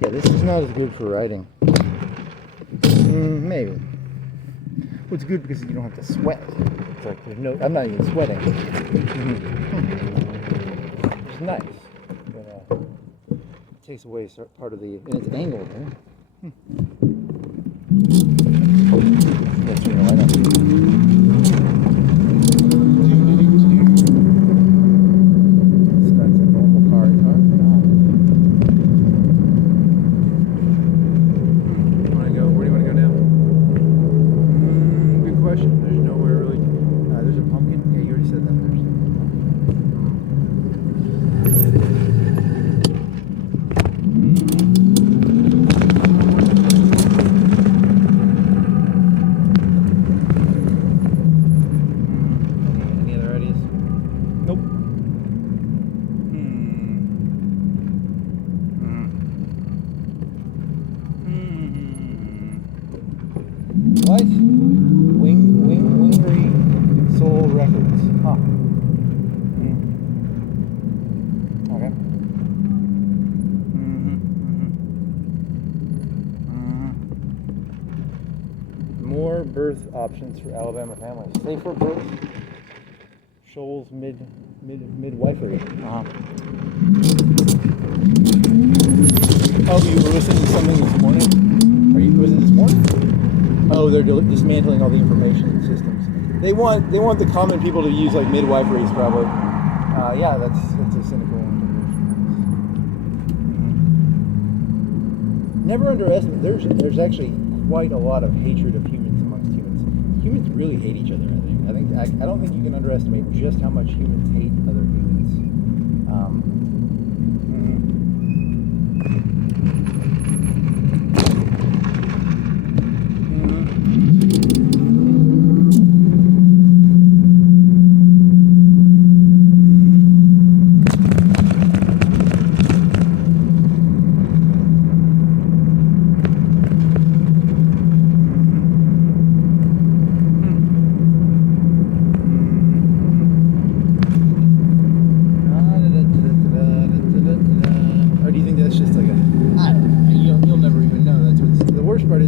Yeah, this is not as good for riding. Maybe. Well, it's good because you don't have to sweat. It's like there's no. I'm not even sweating. It's nice, but it takes away part of the. And it's angled, right? Let's turn the light on. What? Wingery Soul Records. Huh. Okay. More birth options for Alabama families. Safer birth. Shoals midwifery. Oh, you were listening to something this morning? Was it this morning? Oh, they're dismantling all the information systems. They want the common people to use like midwiferys, probably. Yeah, that's a cynical interpretation. Never underestimate. There's actually quite a lot of hatred of humans amongst humans. Humans really hate each other. I don't think you can underestimate just how much humans hate other humans.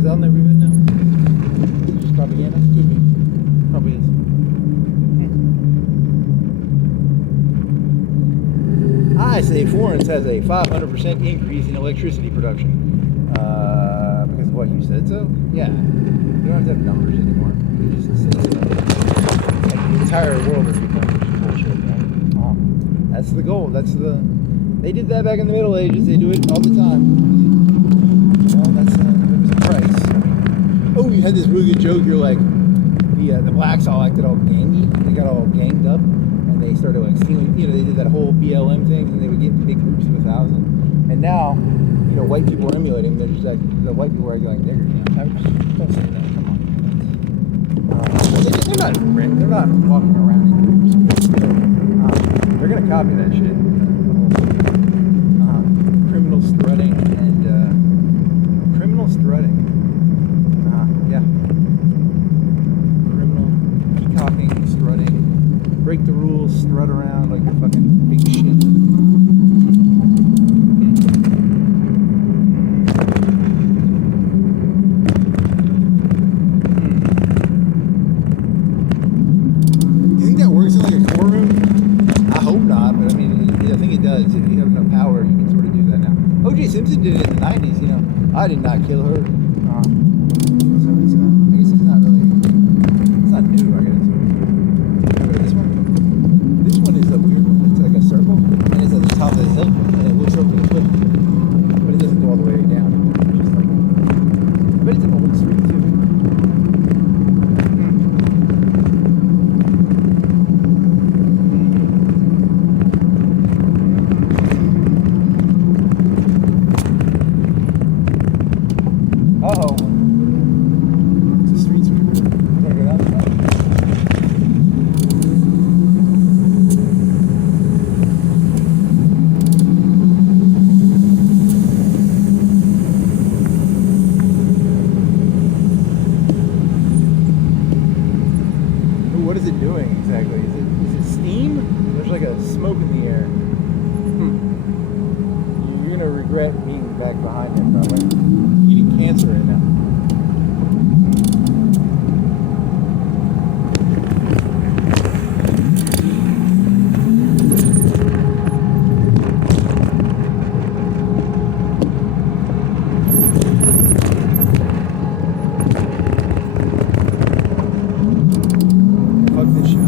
I'll never even know. It's just propaganda? Could be. Probably is. I say Florence has a 500% increase in electricity production. Because of what you said so? Yeah. You don't have to have numbers anymore. You just say so. Like the entire world has become bullshit, right? That's the goal. They did that back in the Middle Ages. They do it all the time. Well, that's price. Oh, you had this really good joke. You're like, the blacks all acted all gangy. They got all ganged up, and they started like stealing. You know, they did that whole BLM thing, and they would get in big groups of 1,000. And now, you know, white people are emulating. They're just like the white people are acting like niggers. Don't say that. Come on. They're not walking around in groups. They're gonna copy that shit. Criminal strutting and. Strutting. Yeah. Criminal peacocking, strutting. Break the rules, strut around like you're fucking big shit. Do you think that works? I did not kill her. So it's not, I guess it's not really. It's not new, I guess. Okay, this one. This one is a weird one. It's like a circle, and it's at the top of the hill, and it looks over the cliff, but it doesn't go all the way down. It's just like, but it's an old street too. Uh-oh. It's a street sweeper. Check it out. Ooh, what is it doing exactly? Is it steam? There's like a smoke in the air. You're gonna regret being back behind him, probably. Eating cancer right now. Fuck this shit.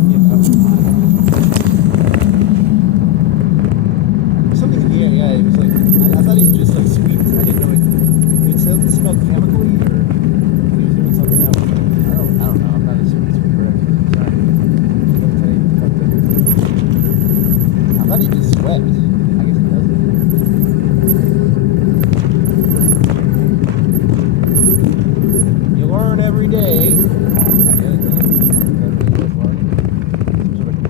Something in the air, yeah, it was like, I thought it was just like sweet. I didn't know it smelled chemically, or he was doing something else. I don't know. I'm not a street sweeper expert. Sorry. Don't tell you what the fuck that is. I thought he just swept. I guess he doesn't. You learn every day. I get it, man. Everything worth learning. Some sort of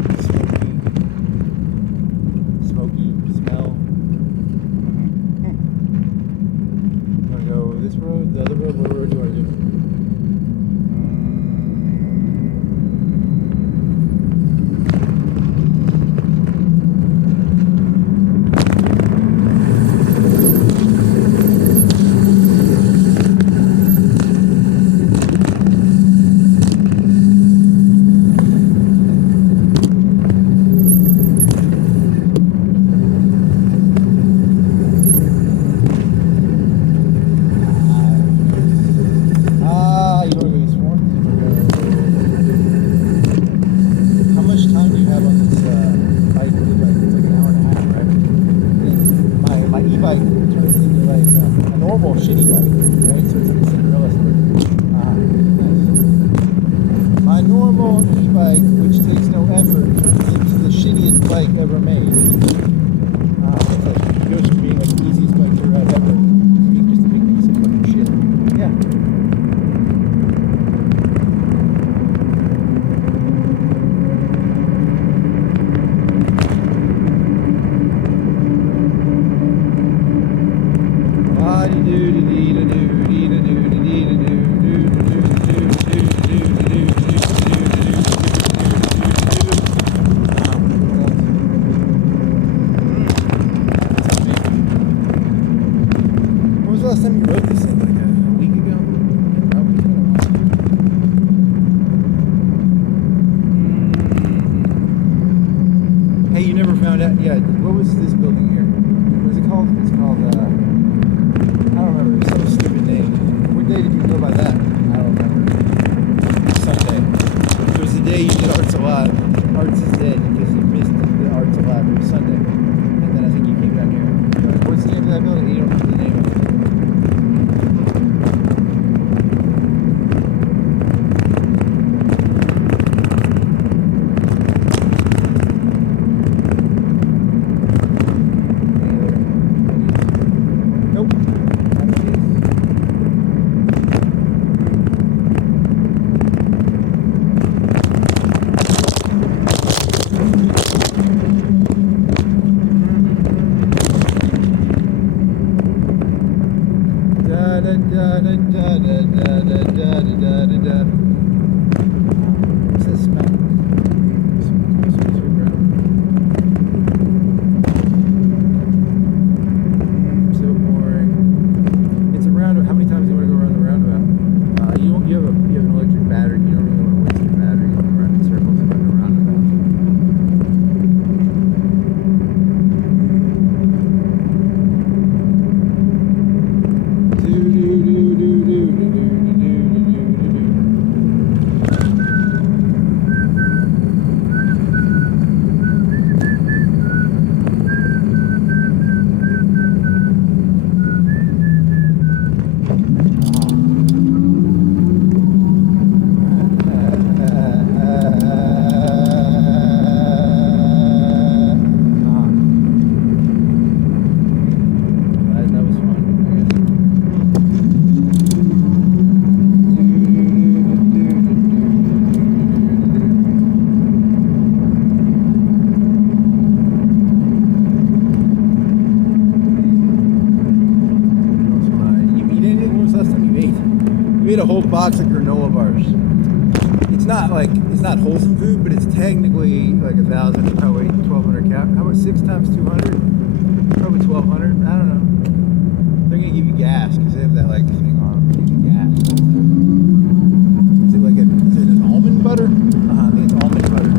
smoky smell. Go this road, the other road. What road do you want to do? E-bike turns into like a normal shitty bike, right? So it's like a Cinderella story. Nice. My normal e-bike, which takes no effort, turns into the shittiest bike ever made. It's like, it goes from being like the easiest bike to ride ever to being just a big piece of fucking shit. Yeah. When was the last time you rode this thing? Like a week ago? Probably it's been a while. Hey, you never found out? Yeah, what was this building here? What is it called? It's called, I don't remember. It's some stupid name. What day did you go by that? I don't remember. Sunday. It was the day you did Arts Alive. Arts is dead because you missed the Arts Alive. It was Sunday. And then I think you came down here. What's the name of that building? You don't know the name of it. it's not wholesome food, but it's technically like 1,000, probably 1,200 cap. How much 6 times 200? Probably 1,200. I don't know. They're gonna give you gas because they have that like thing on gas. Is it an almond butter? I think it's almond butter.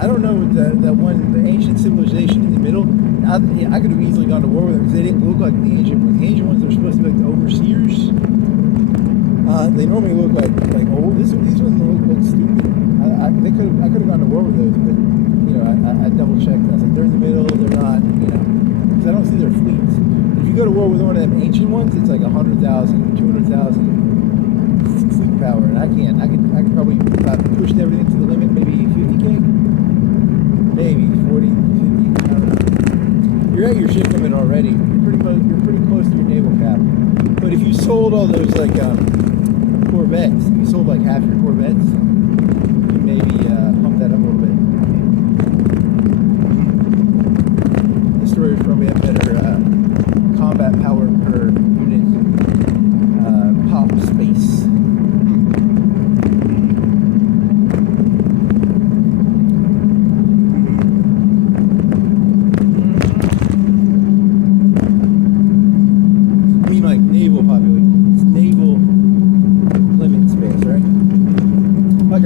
I don't know that one, the ancient civilization in the middle. I could have easily gone to war with them because they didn't look like the ancient ones. The ancient ones are supposed to be like the overseers. They normally look like old. These ones look stupid. I could have gone to war with those, but you know I double checked. I was like, they're in the middle. They're not. You know, because I don't see their fleets. If you go to war with one of them ancient ones, it's like 100,000, 200,000 fleet power, and I can't. I could probably pushed everything to the limit, maybe 50K. Maybe 40, 50. I don't know. You're at your ship limit already. You're pretty close to your naval cap. But if you sold all those like Corvettes, if you sold like half your Corvettes, you maybe pump that up a little bit. Destroyers probably have better combat power per unit pop space.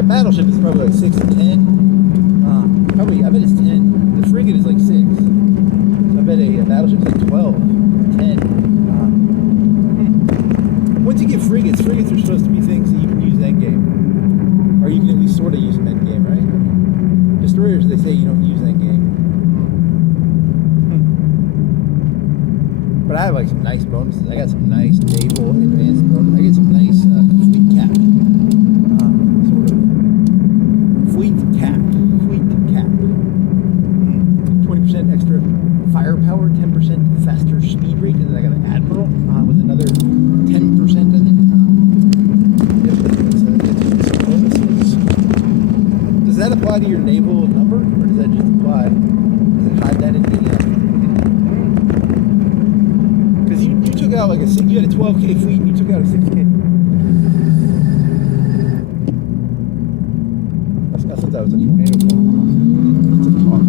Battleship is probably like 6 to 10. Probably, I bet it's 10. The frigate is like 6. So I bet a battleship's like 12, 10. Once you get frigates are supposed to be things that you can use endgame. Or you can at least sort of use them endgame, right? Destroyers, they say you don't use endgame. But I have like some nice bonuses. I got some nice naval advanced bonuses. I get some nice fleet cap. Fleet cap. 20% extra firepower, 10% faster speed rate, and then I got an admiral with another 10% in it. Does that apply to your naval number, or does that just apply? Does it hide that in the? Because you took out like you had a 12K fleet, and you took out a 6K. I thought that was a tornado. It's a car.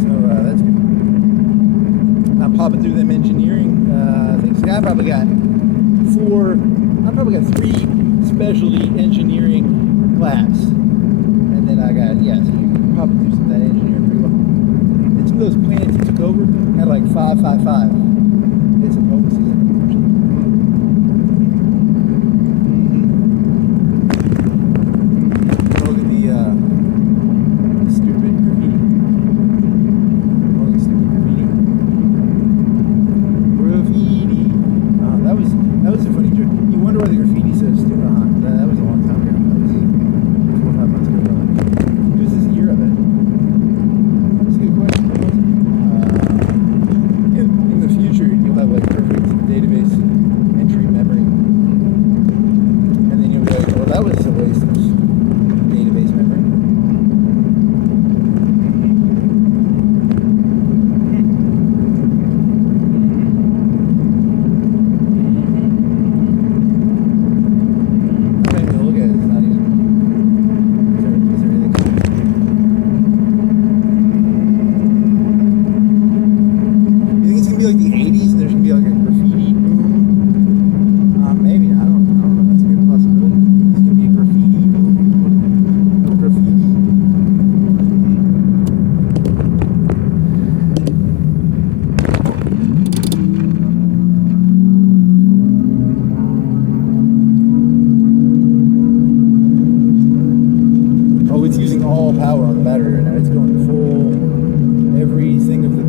So that's good. I'm popping through them engineering things. I probably got 3 specialty engineering labs. Then I got, so you can probably do some of that engineering pretty well. And some of those planets that took over had like 5, 5, 5. It's a bonuses. Look at the stupid graffiti. Look at the stupid graffiti. Graffiti. That was a funny joke. You wonder why the graffiti says stupid. That was a long time ago. That was 4 or 5 months ago. In the future, you'll have like perfect database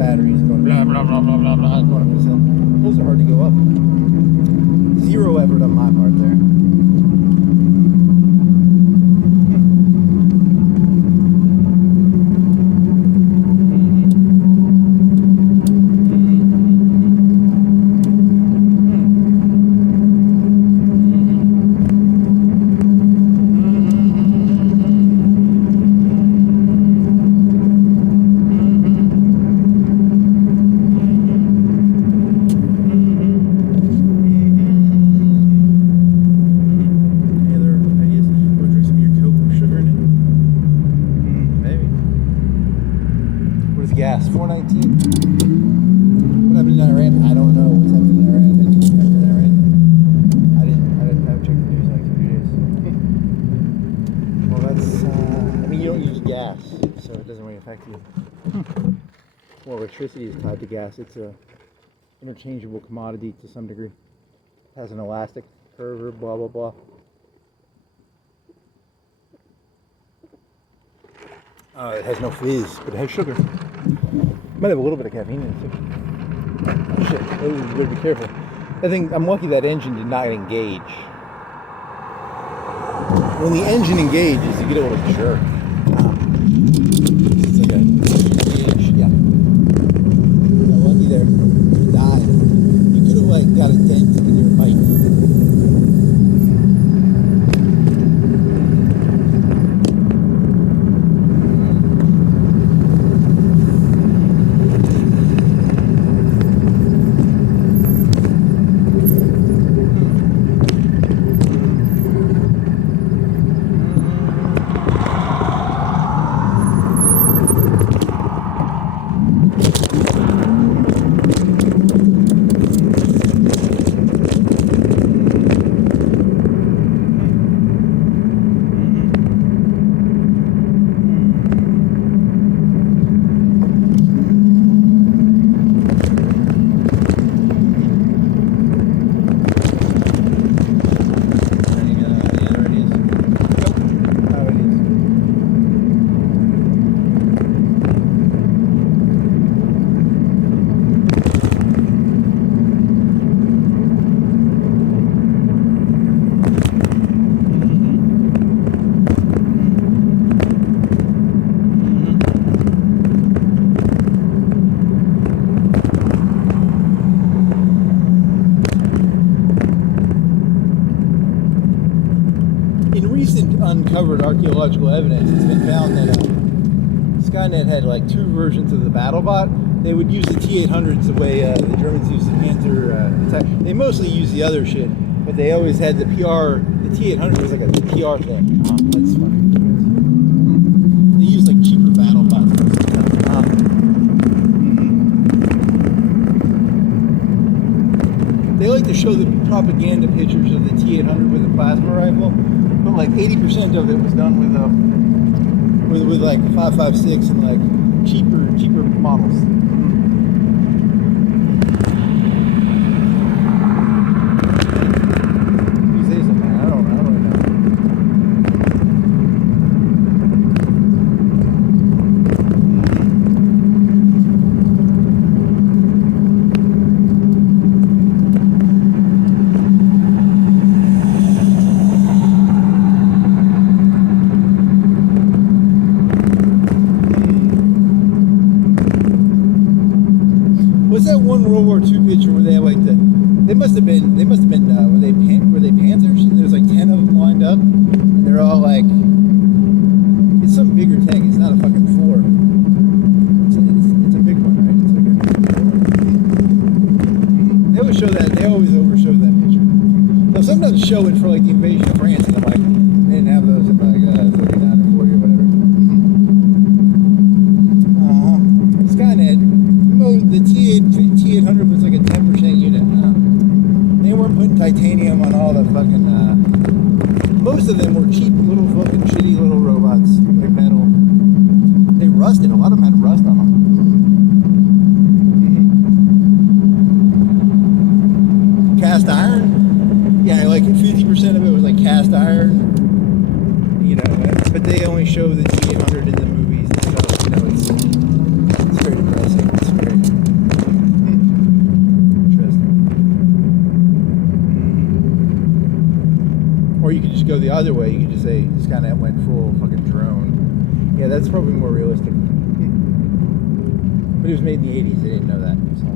batteries going blah, blah, blah, blah, blah, blah, going up this hill. Those are hard to go up. Zero effort on my part there. Gas, 419. What happened in Iran? I don't know what's happening in Iran. I haven't checked the news in like 2 days. Well, that's, I mean, you don't use gas, so it doesn't really affect you. Well, electricity is tied to gas. It's a interchangeable commodity to some degree. It has an elastic curve, blah, blah, blah. It has no fizz, but it has sugar. Might have a little bit of caffeine in it too. Oh shit, oh, you better be careful. I think I'm lucky that engine did not engage. When the engine engages, you get a little jerk. It's like a huge, yeah. Got lucky there. You died. You could have like got a dent in your bike. Uncovered archaeological evidence, it's been found that Skynet had like 2 versions of the BattleBot. They would use the T-800s the way the Germans used the Panzer attack. They mostly use the other shit, but they always had the PR. The T-800 was like a PR thing. That's funny. They used like cheaper BattleBots. They like to show the propaganda pictures of the T-800 with a plasma rifle. But like 80% of it was done with like 5.56 and like cheaper models. You say something, man. I don't really know. What's that one World War II picture where they have like they must have been were they Panthers? And there's like 10 of them lined up, and they're all like, it's some bigger tank. It's not a fucking Ford. It's a big one, right? It's like they always show that. They always overshow that picture. They'll sometimes show it for like the invasion of France, and I'm like, they didn't have those in like 39 or 40 or whatever. Skynet. The T-800 was like a 10% unit. They weren't putting titanium on all the fucking. Most of them were cheap little fucking shitty little robots, like metal. They rusted. A lot of them had rust on them. Cast iron. Yeah, like 50% of it was like cast iron. the other way, you could just say just kind of went full fucking drone. Yeah, that's probably more realistic. But it was made in the 80s. They didn't know that. So.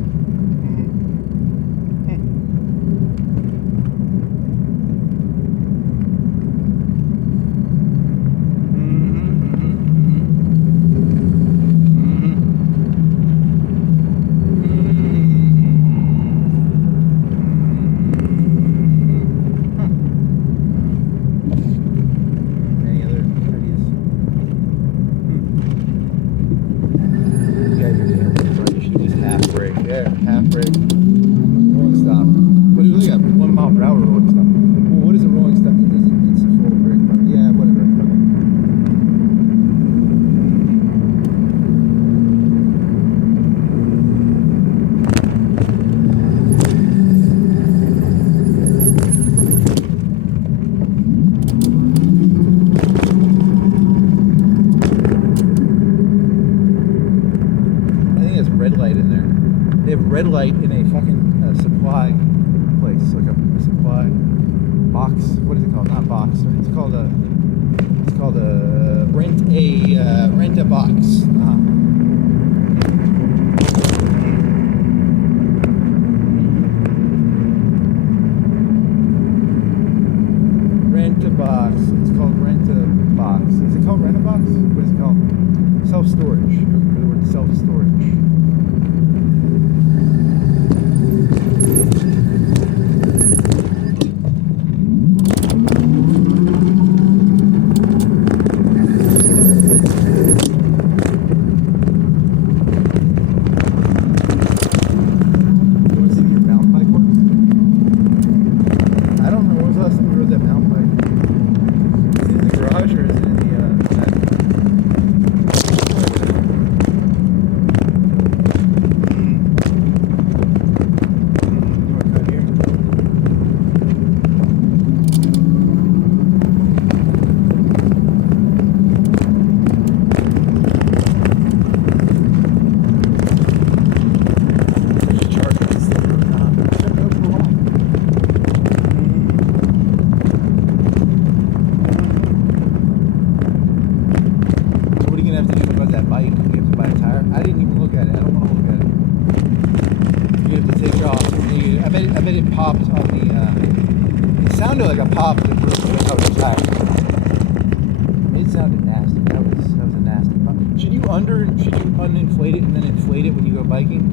Red light in a fucking supply place, like a supply box. What is it called? Not box. It's called a rent a box. Rent a box. It's called rent a box. Is it called rent a box? What is it called? Self-storage. The word self-storage. Uninflate it and then inflate it when you go biking.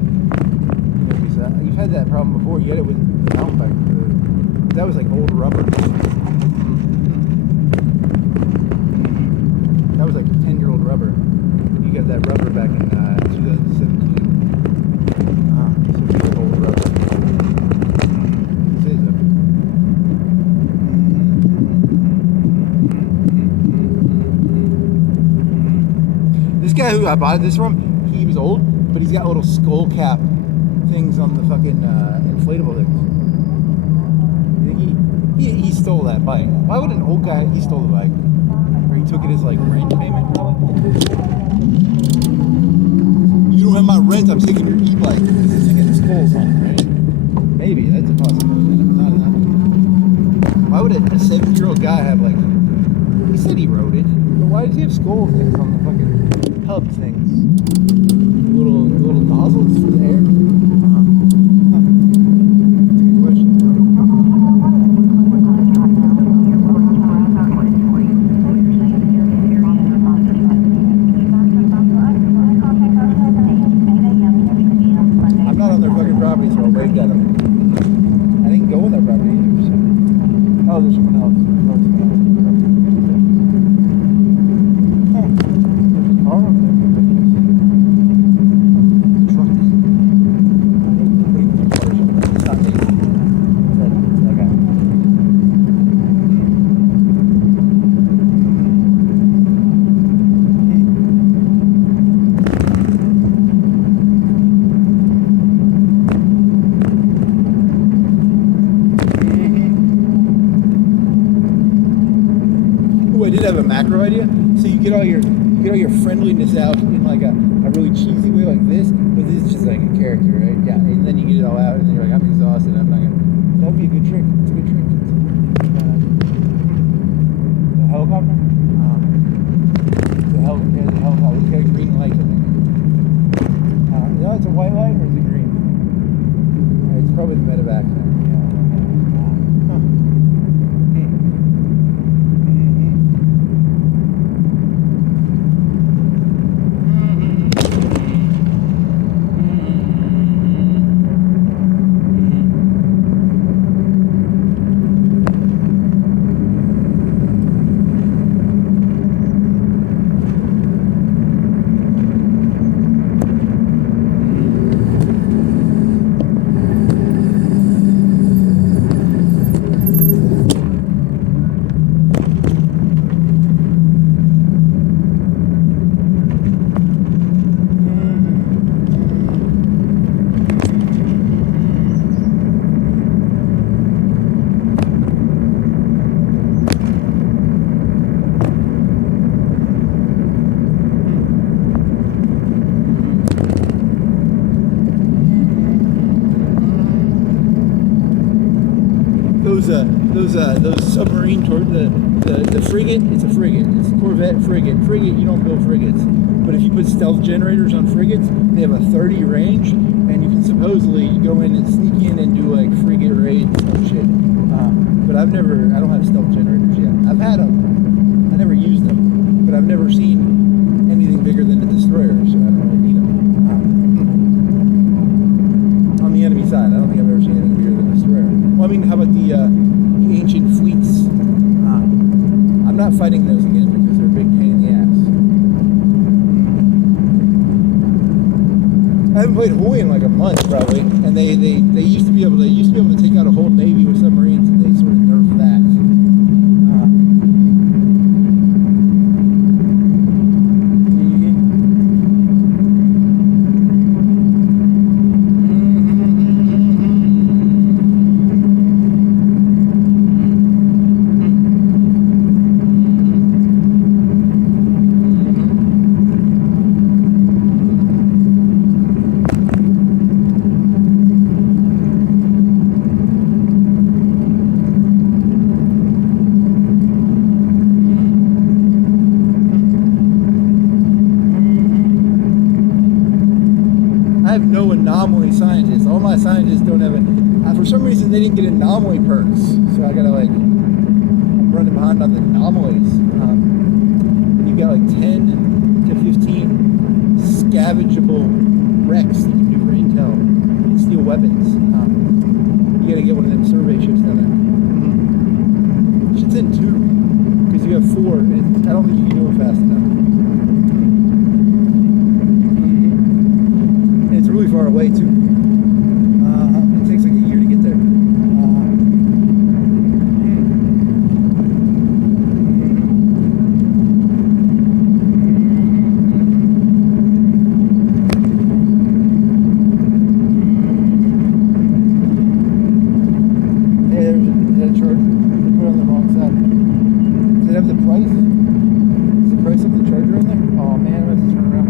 You've had that problem before. You had it with the mountain bike. That was like old rubber. That was like 10-year-old rubber. You got that rubber back in 2017. This is old rubber. This is This guy who I bought this from, he was old, but he's got little skull cap things on the fucking inflatable things. He stole that bike. Why would an old guy, he stole the bike? Or he took it as like rent payment? You don't have my rent, I'm taking your e-bike. This thing has skulls on it, right? Maybe, that's a possibility. Not enough. Why would a 7-year-old guy have like, he said he rode it, but why does he have skull things on the fucking hub things? Little nozzles for the air? Have a macro idea, so you get all your friendliness out in like a really cheesy way like this, but this is just like a character, right? Yeah, and then you get it all out, and then you're like, I'm exhausted, I'm not gonna. That would be a good trick. It's a good trick. white light or is it green? It's probably the medevac. Huh. Those submarine the frigate, it's a frigate. It's a Corvette frigate. Frigate, you don't build frigates. But if you put stealth generators on frigates, they have a 30 range, and you can supposedly go in and sneak in and do like frigate raids and shit. But I don't have stealth generators yet. I've had them. I never used them, but I've never seen anything bigger than a destroyer, so I don't really need them. On the enemy side, I don't think I've ever seen anything bigger than a destroyer. Well, I mean, how about the ancient fleets? I'm not fighting those again because they're a big pain in the ass. I haven't played Hawaii in like a month probably, and they used to be able to take out a whole navy with submarines, and they sort of nerfed that. I have no anomaly scientists. All my scientists don't have it. For some reason, they didn't get anomaly perks, so I gotta like run behind on the anomalies. And you got like 10 to 15 scavageable wrecks that you can do for intel and steal weapons. You gotta get one of them survey ships down there. Shit's in 2 because you have 4. And I don't think you can do it fast enough. It's really far away too. It takes like a year to get there. Hey, there's that chart. Put it on the wrong side. Does it have the price? Is the price of the charger on there? Oh man, I have to turn around.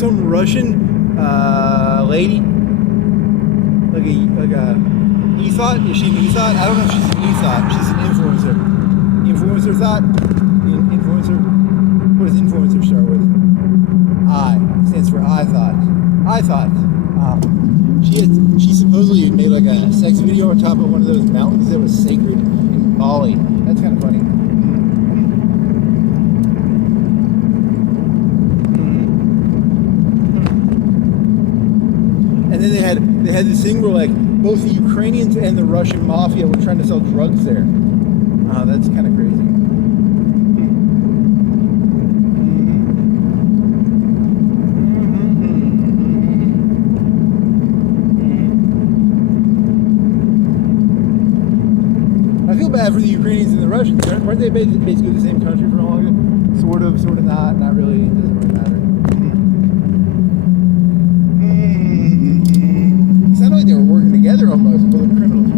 some Russian lady, like a e-thought. Is she an e-thought? I don't know if she's an e-thought. She's an influencer. Influencer thought? Influencer? What does influencer start with? I. Stands for I thought. I thought. She supposedly had made like a sex video on top of one of those mountains that was sacred in Bali. That's kind of funny. And then they had this thing where like both the Ukrainians and the Russian mafia were trying to sell drugs there. That's kind of crazy. I feel bad for the Ukrainians and the Russians. Weren't they basically the same country for a long time? Sort of not really. It doesn't really matter. It sounded like they were working together almost, but the criminals.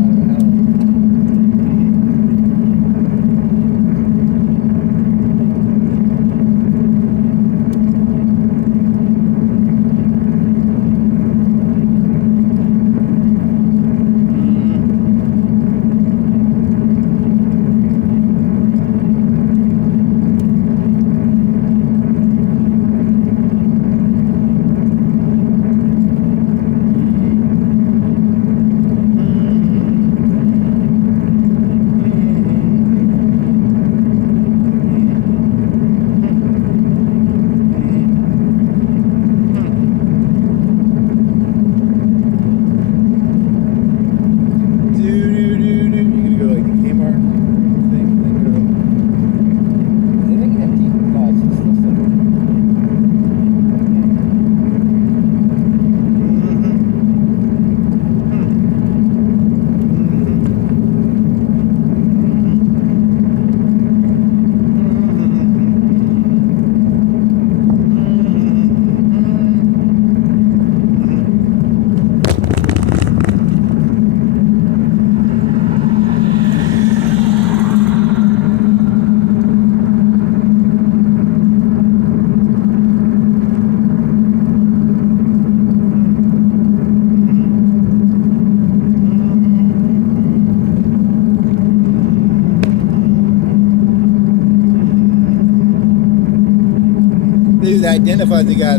They identified the guy.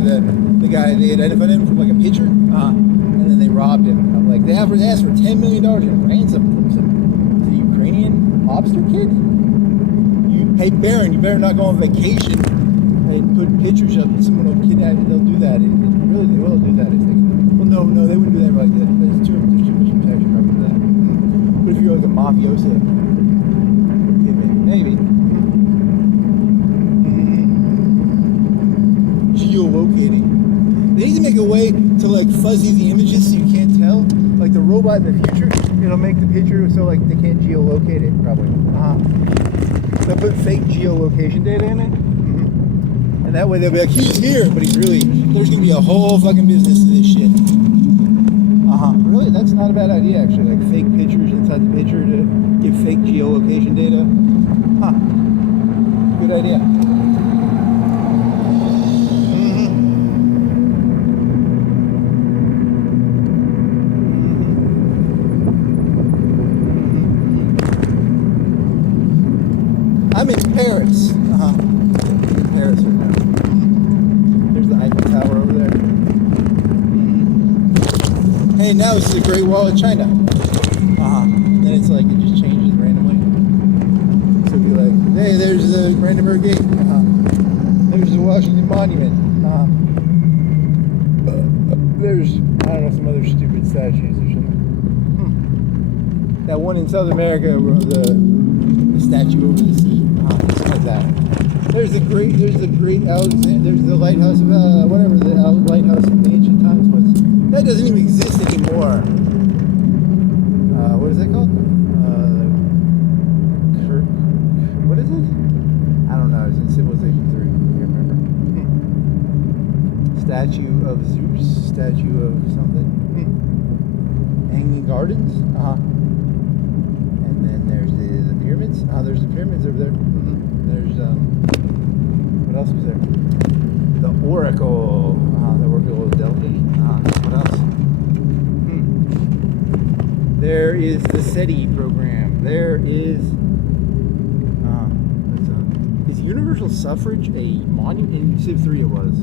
They identified him from like a picture, and then they robbed him. I'm like, they asked for $10 million in ransom from the Ukrainian mobster kid. Hey Baron, you better not go on vacation and put pictures up. And someone will kidnap you. They'll do that. Really, they will do that. Well, no, they wouldn't do that like that. There's too much protection right for that. But if you're like a mafioso, maybe. Geolocating. They need to make a way to like fuzzy the images so you can't tell. Like the robot in the future, it'll make the picture so like they can't geolocate it probably. They'll put fake geolocation data in it, and that way they'll be like, he's here, but he's really. There's gonna be a whole fucking business to this shit. Really, that's not a bad idea actually. Like fake pictures inside the picture to give fake geolocation data. Good idea. I'm in Paris. Paris right now. There's the Eiffel Tower over there. Hey, now it's the Great Wall of China. Then it's like it just changes randomly. So it'll be like, hey, there's the Brandenburg Gate. There's the Washington Monument. There's, I don't know, some other stupid statues or something. That one in South America, the statue over the sea. Something like that. There's the great Alexander. There's the lighthouse of whatever the lighthouse from the ancient times was. That doesn't even exist anymore. What is that called? What is it? I don't know. It's in Civilization 3. I can't remember. Statue of Zeus. Statue of something. Hanging Gardens. And then there's the pyramids. There's the pyramids over there. There's what else was there? The Oracle. There is the SETI program. There is. Is universal suffrage a monument? In Civ 3 it was.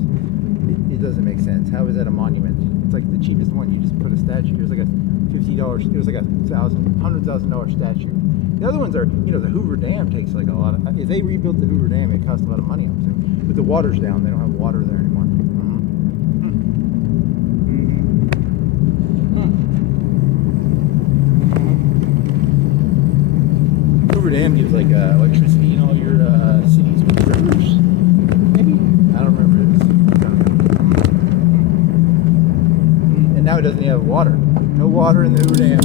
It doesn't make sense. How is that a monument? It's like the cheapest one. You just put a statue. It was like a $50. It was like $100,000 statue. The other ones are, you know, the Hoover Dam takes like a lot of. If they rebuilt the Hoover Dam, it cost a lot of money. I'm saying, but the water's down. They don't have water there anymore. Hoover Dam gives like electricity in all your cities with rivers. Maybe, I don't remember. And now it doesn't have water. No water in the Hoover Dam.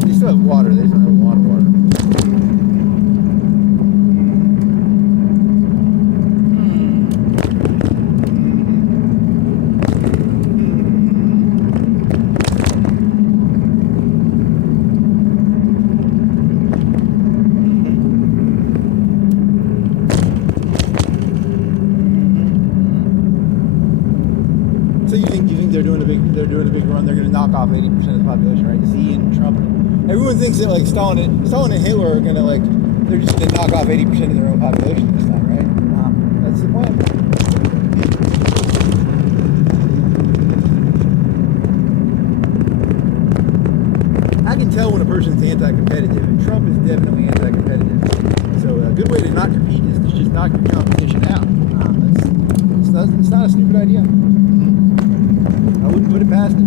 They still have water. They just don't have water. So you think they're doing a big run? They're going to knock off 80% of the population, right? Z and Trump. Everyone thinks that like Stalin and Hitler are going to like they're just going to knock off 80% of their own population this time, right? That's the plan. I can tell when a person's anti-competitive, and Trump is definitely anti-competitive. So a good way to not compete is to just knock your competition out. It's not a stupid idea. I wouldn't put it past it.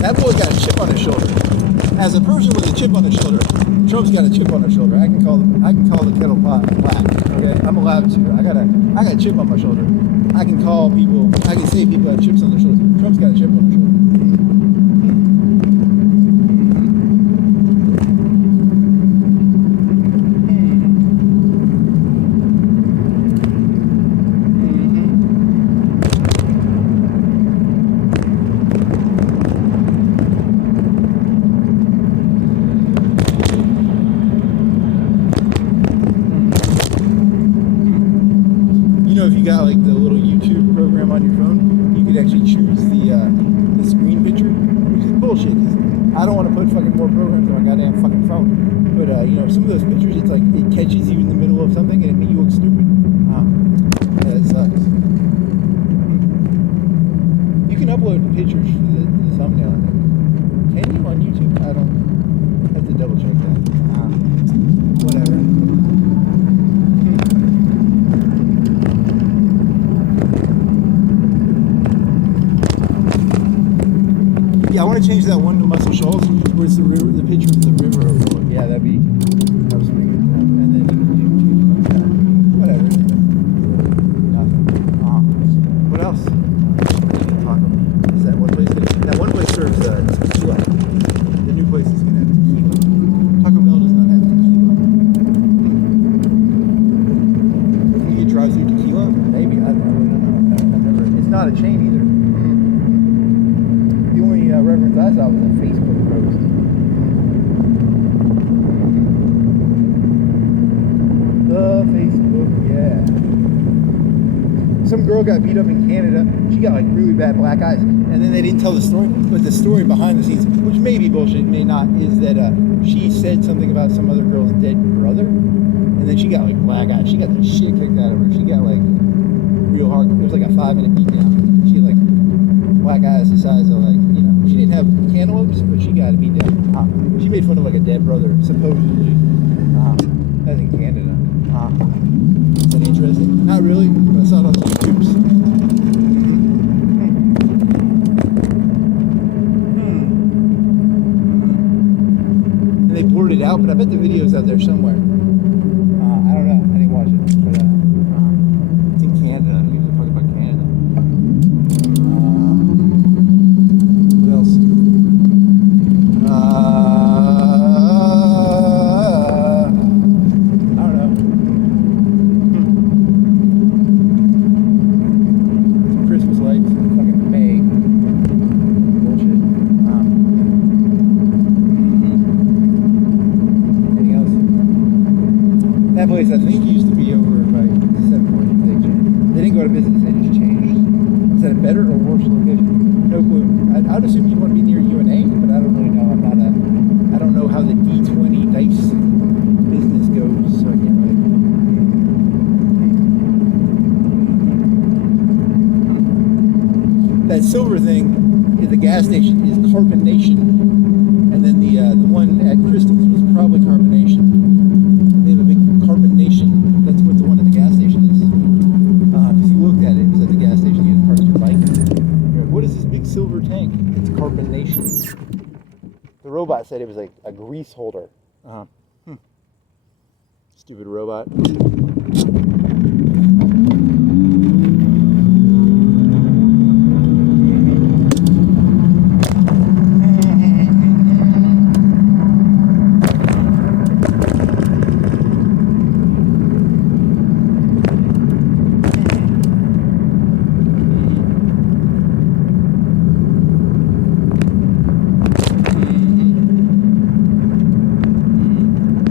That boy got a chip on his shoulder. As a person with a chip on his shoulder, Trump's got a chip on his shoulder. I can call the kettle pot black. Okay, I'm allowed to. I got a chip on my shoulder. I can say people have chips on their shoulders. Trump's got a chip on his shoulder. If you got like the little YouTube program on your phone, you could actually choose the screen picture, which is bullshit. I don't want to put fucking more programs on my goddamn fucking phone. But you know, some of those pictures, it's like it catches you in the middle of something and it makes you look stupid. Yeah, it sucks. You can upload pictures for the thumbnail. Can you on YouTube? I don't have to double check that. Whatever. Yeah, I want to change that one to Muscle Shoals, where it's the picture of the river overlook. Yeah, that was pretty good. And then you can choose whatever. Nothing. What else? Is that one place? That one place serves tequila. The new place is going to have tequila. Taco Bell does not have tequila. Can you get drive-through tequila? Maybe. I don't know. It's not a chain either. Reverends I saw was a Facebook post. The Facebook, yeah. Some girl got beat up in Canada. She got like really bad black eyes, and then they didn't tell the story. But the story behind the scenes, which may be bullshit, may not, is that she said something about some other girl's dead brother, and then she got like black eyes. She got the shit kicked out of her. She got like real hard. It was like a 5-minute beat down. She had like black eyes the size of like, you know. She didn't have cantaloupes, but she got to be dead. She made fun of like a dead brother, supposedly. That's in Canada. Is that interesting? Not really, but I saw it on some YouTubes. And they blurred it out, but I bet the video's out there somewhere. I don't know. I didn't watch it, but it's in Canada. I don't give a fuck about Canada. That place I think used to be over by 7 Point. business. They just changed. Is that a better or worse location? No clue. I'd assume you'd want to be near UNA, but I don't really know. I don't know how the D20 dice business goes, so I can't really. That silver thing at the gas station is carbonation, and then the one at Crystal's was probably carbonation. They have a big carbonation. That's what the one at the gas station is. Because you looked at it, it was at the gas station. You had to park your bike. Like, what is this big silver tank? It's carbonation. The robot said it was like a grease holder. Stupid robot.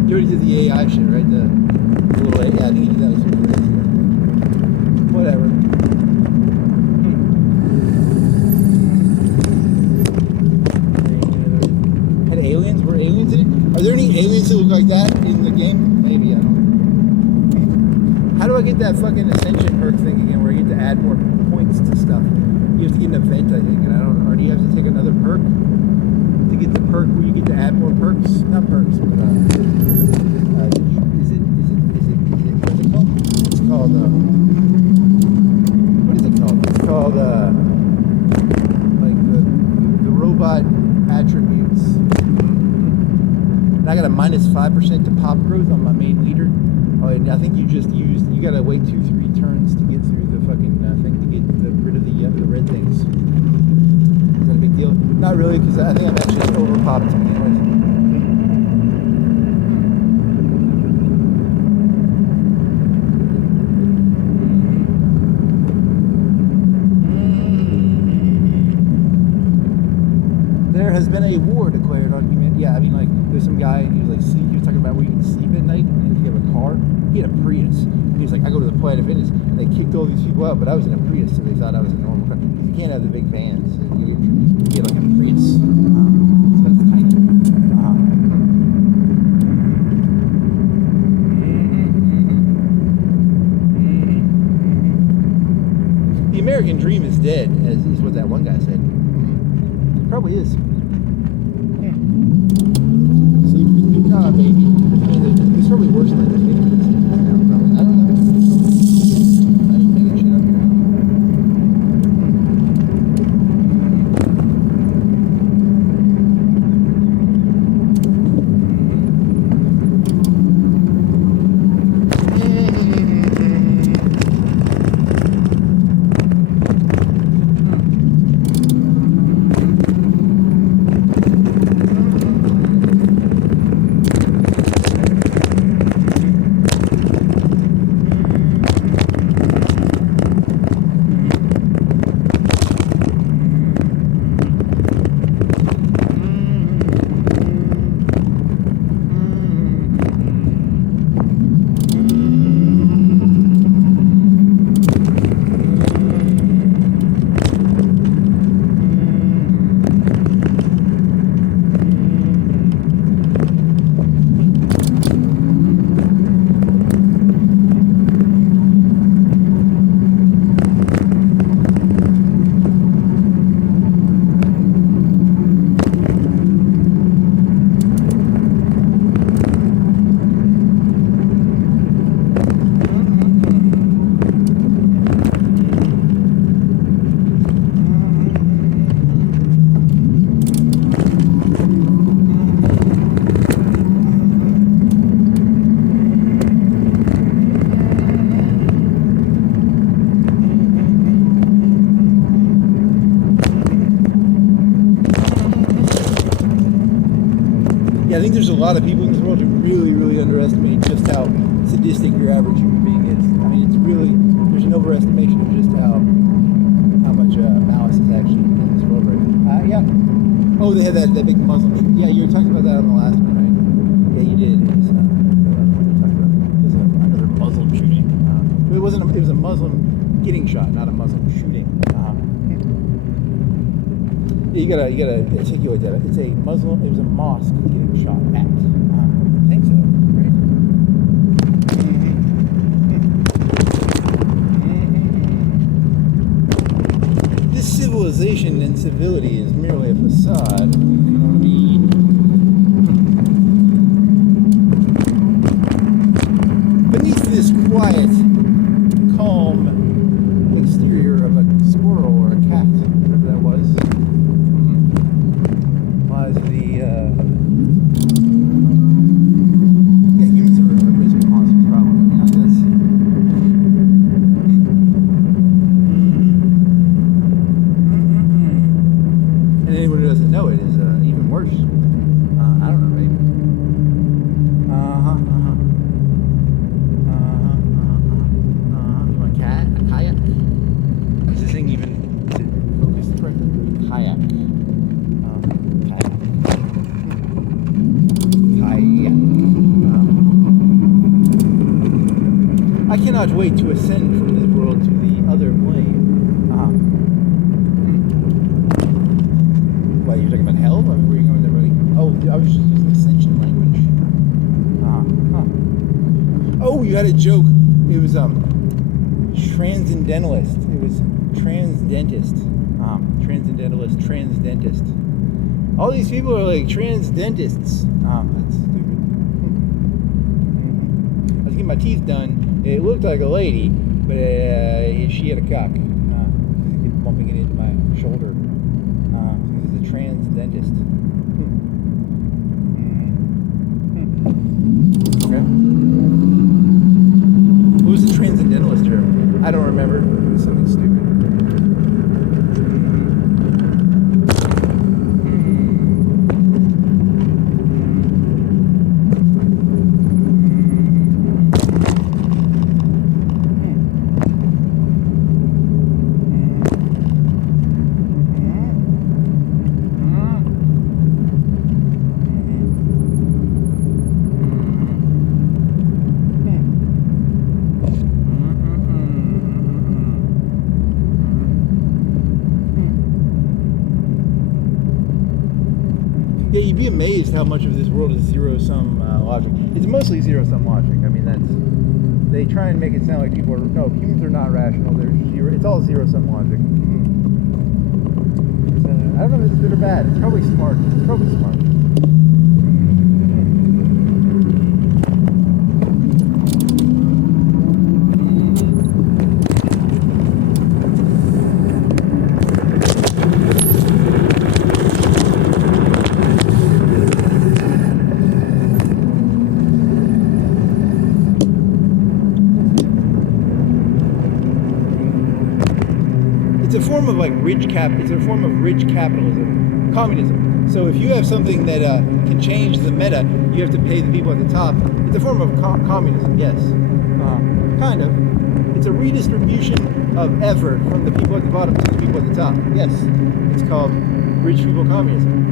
You already did the AI shit, right? The little AI. Yeah, I think you did that with some friends. Whatever. Had aliens? Were aliens in it? Are there any aliens that look like that in the game? Maybe, I don't know. How do I get that fucking ascension perk thing again where I get to add more points to stuff? You have to get an event, I think, and I don't know. Or do you have to take another perk to get the perk where you get to add more perks? Not perks, but is it what's it called? It's called what is it called? It's called like the robot attributes. And I got a minus 5% to pop growth on my main leader. Oh, and I think you gotta wait 2-3 turns to get through the fucking thing to get rid of the red things. Is that a big deal? Not really, because I think I'm actually overpopped anyways. There has been a war declared on humanity. Yeah, I mean, like, there's some guy, and he was like, he was talking about where you can sleep at night, and if you have a car, he had a Prius, and he was like, I go to the Planet Fitness, and they kicked all these people out, but I was in a Prius, so they thought I was a normal car. You can't have the big vans, you get like a Prius, so that's tiny. The American dream is dead, is what that one guy said. It probably is. Nah, baby. I mean, it's probably worse than the 50s. I don't know. I didn't make that shit up here. Yeah, I think there's a lot of people in this world who really underestimate just how sadistic your average human being is. I mean, it's really, there's an overestimation of just how much malice is actually in this world right now. Yeah. Oh, they had that big Muslim shooting. Yeah, you were talking about that on the last one, right? Yeah, you did. It was another Muslim shooting. But it was a Muslim getting shot, not a Muslim shooting. You gotta articulate that. It's a Muslim. It was a mosque getting shot at. I think so, right? This civilization and civility is merely a facade. You know what I mean? Beneath this quiet, calm exterior of a squirrel or a cat, whatever that was, lies the humans are basically monsters, probably. Yeah, that's, and anyone who doesn't know it is even worse. I don't know, maybe. You want a cat? A kayak? Is this thing even focused correctly? Kayak. Kayak. I cannot wait to ascend from this world to the other plane. What, you're talking about hell? I mean, where are you going there, buddy? Oh, I was just using ascension language. Oh, you had a joke. It was transcendentalist. It was transdentist. Transcendentalist, transdentist. All these people are like transdentists. That's stupid. I was getting my teeth done. It looked like a lady, but she had a cock. Bumping it into my shoulder. He's a transdentist. Okay. What was the transcendentalist term? I don't remember. It was something stupid. Yeah, you'd be amazed how much of this world is zero-sum logic. It's mostly zero-sum logic. I mean, they try and make it sound like people are, no, humans are not rational. It's all zero-sum logic. I don't know if it's good or bad. It's probably smart. It's probably smart. It's a form of it's a form of rich capitalism, communism. So if you have something that can change the meta, you have to pay the people at the top. It's a form of communism, yes, kind of. It's a redistribution of effort from the people at the bottom to the people at the top. Yes, it's called rich people communism.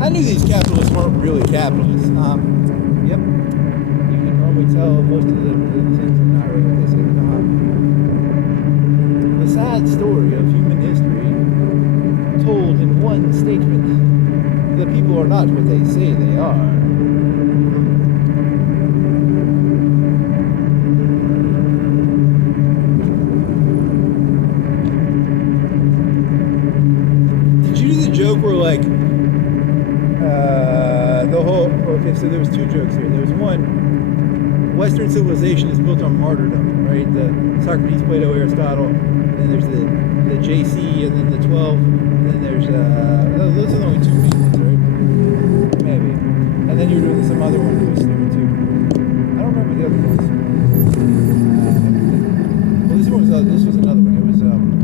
I knew these capitalists weren't really capitalists. Yep. You can normally tell most of the things are not really what they say. The sad story of human history, told in one statement: the people are not what they say they are. Did you do the joke where okay, so there was two jokes here. There was one, Western civilization is built on martyrdom, right? The Socrates, Plato, Aristotle, and then there's the JC, and then the 12, and then there's, those are the only two main ones, right? Maybe. And then you're doing some other one that was stupid too. I don't remember the other ones. Well, this was another one. It was, I don't remember.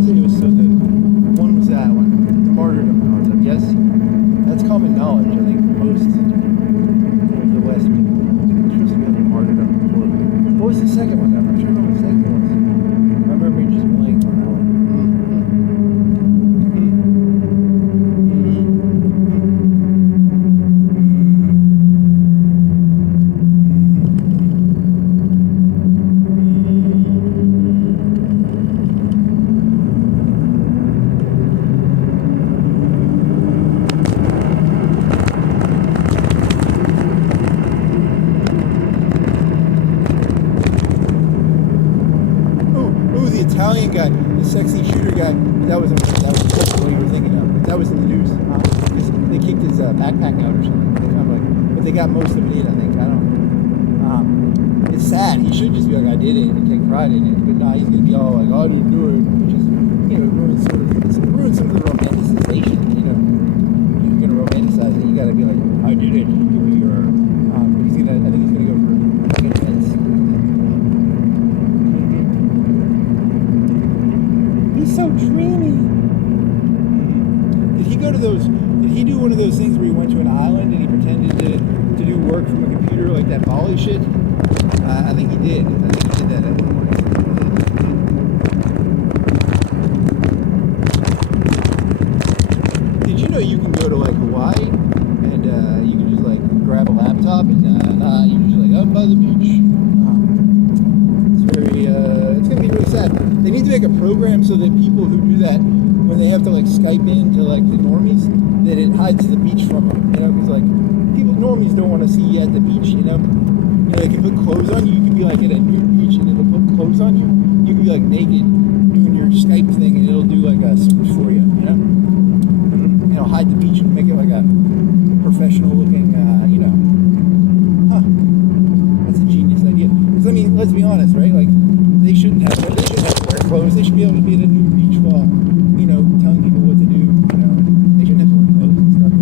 was it? It was so good. One was that one, the martyrdom concept. Yes, that's common knowledge. I think for most of the West people. It's supposed to be like a martyrdom. What was the second one? I'm not sure what the second one was. I remember just blank on that one. Italian guy, the sexy shooter guy, that was what you were thinking of. That was in the news. They kicked his backpack out or something. But they got most of it in, I think. I don't know. It's sad. He should just be like, I did it and take pride in it. But now he's going to be all like, I didn't do it. Which is, ruins some of the romanticization. You're going to romanticize it. You got to be like, I did it. I think he's going to go for like intense. He's so dreamy. Did he do one of those things where he went to an island and he pretended to do work from a computer, like that Bali shit? I think he did. I think he did that at one point. Did you know you can go to like Hawaii and you can just like grab a laptop and you're just like up by the beach? It's gonna be really sad. They need to make a program so that people who do that, when they have to like Skype in to like the normies, that it hides the beach from them. Because like normies don't want to see you at the beach. They can put clothes on you. You can be like at a nude beach and it'll put clothes on you. You can be like naked doing your Skype thing and it'll do like a switch for you. Hide the beach and make it like a professional looking. That's a genius idea. Because I mean, let's be honest, right? Like. They shouldn't have to wear clothes. They should be able to be at a nude beach while, telling people what to do. They shouldn't have to wear clothes and stuff.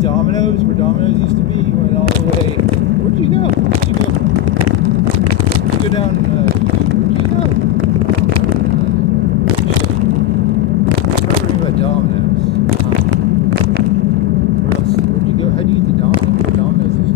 Domino's, where Domino's used to be. You went all the way. Where'd you go? Did you go down? Where'd you go? I remember about Domino's. Where else? Where'd you go? How do you get to Domino's? Domino's is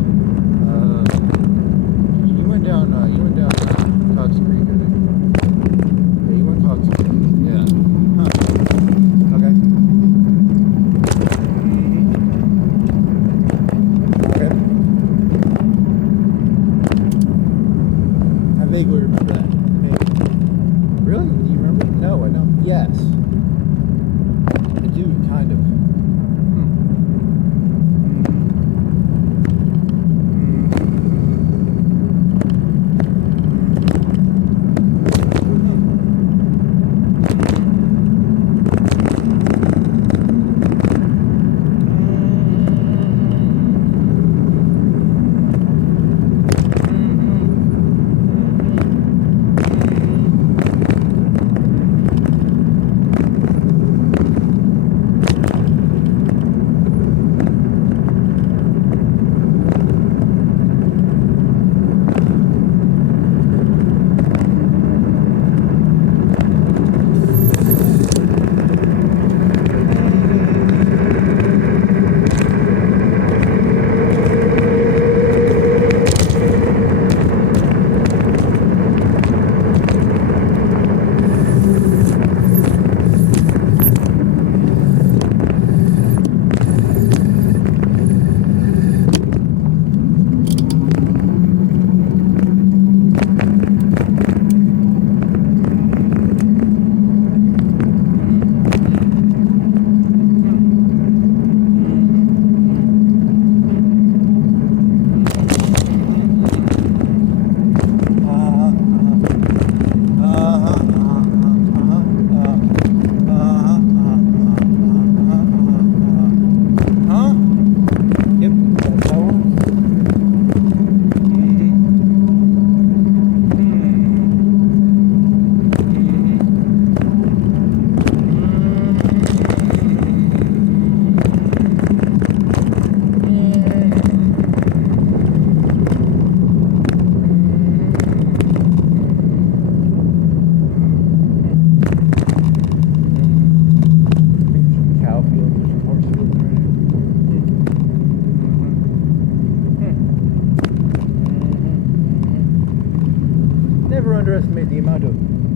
underestimate the amount of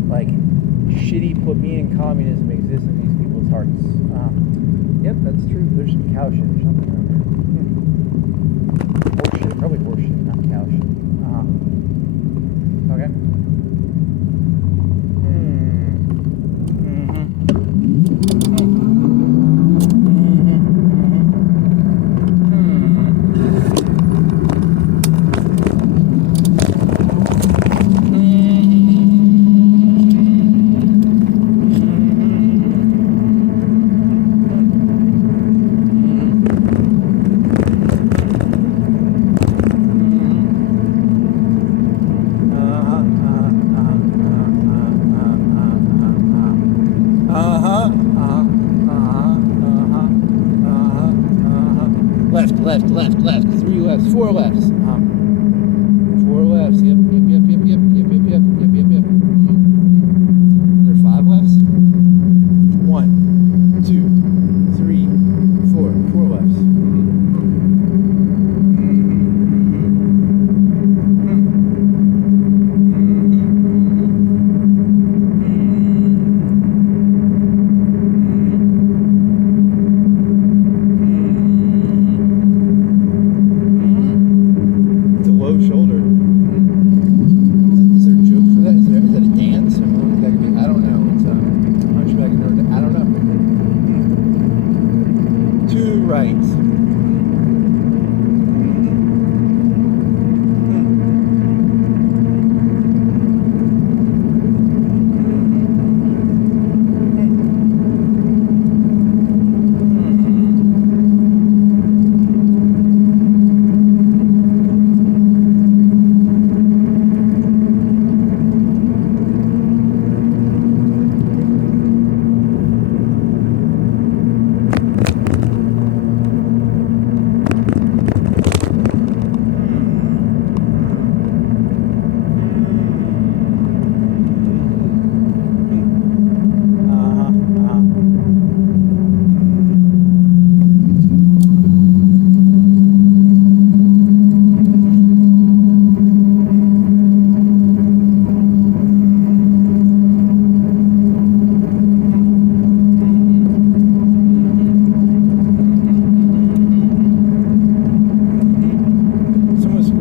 like shitty plebeian communism exists in these people's hearts. Yep, that's true. There's some cow shit or something around here. Horse shit, probably horse shit, not cow shit. Okay. Left. 3 lefts, 4 lefts. 4 lefts. Yep. There are 5 lefts. 1, 2, 3, 4. 4 lefts. Shoulder. Is there a joke for that? Is that a dance? Or what would that be? I don't know. It's hunchback and I don't know. 2 right.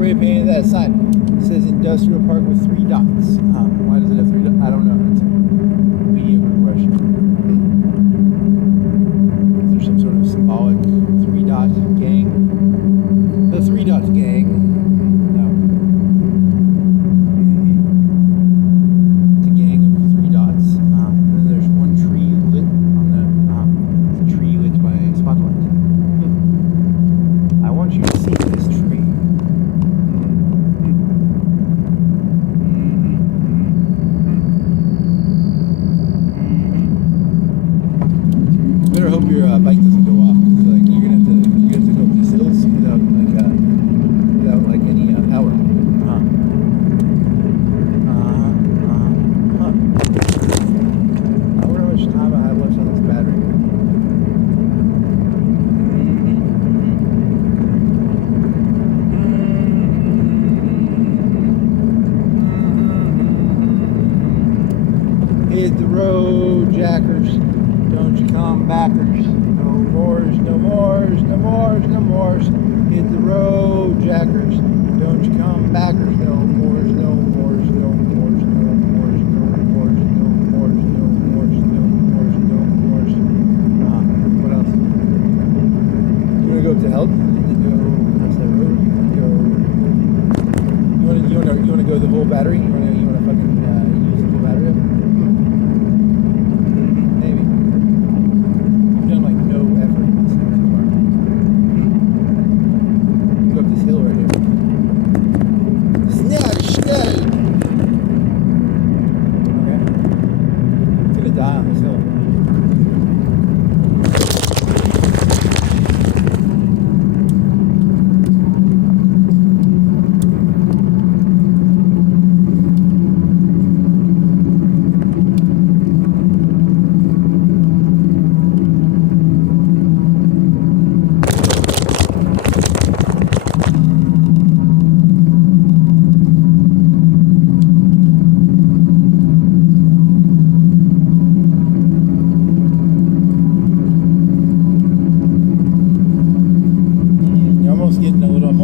Painted that sign. It says industrial park with 3 dots. Why does it have 3 dots? I don't know. It's a mediocre question. Is there some sort of symbolic 3 dot gang? The 3 dot gang. No. It's a gang of 3 dots. And then there's one tree lit on the tree lit by a spotlight. I want you to see this tree. Better hope your bike doesn't go off. So, like, you're gonna have to go up these hills without any power. I wonder how much time I have left on this battery. Hit the road, jackers. Don't you come backers. No mores, no mores, no mores, no mores. Hit the road, jackers. Don't you come backers. No mores, no mores, no mores, no mores, no mores, no mores, no mores, no mores, no mores. What else? You wanna go up to Health? You go across that road? You wanna go the whole battery? You wanna fucking use the whole battery up? This hill right here. Snatch! Okay. It's gonna die on this hill.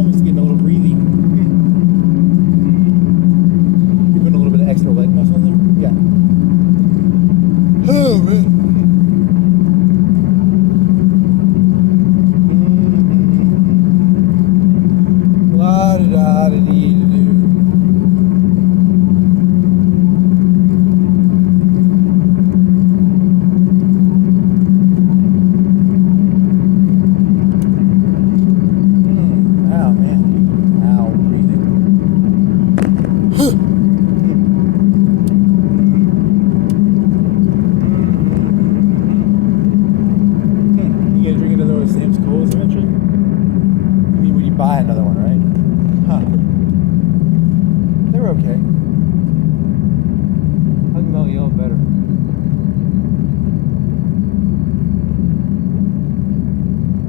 almost getting a little breathy. Even a little bit of extra leg muscle in there. Yeah. Oh, man. La-da-da-da-dee-da-doo. Buy another one, right? Huh. They're okay. I can smell yellow better.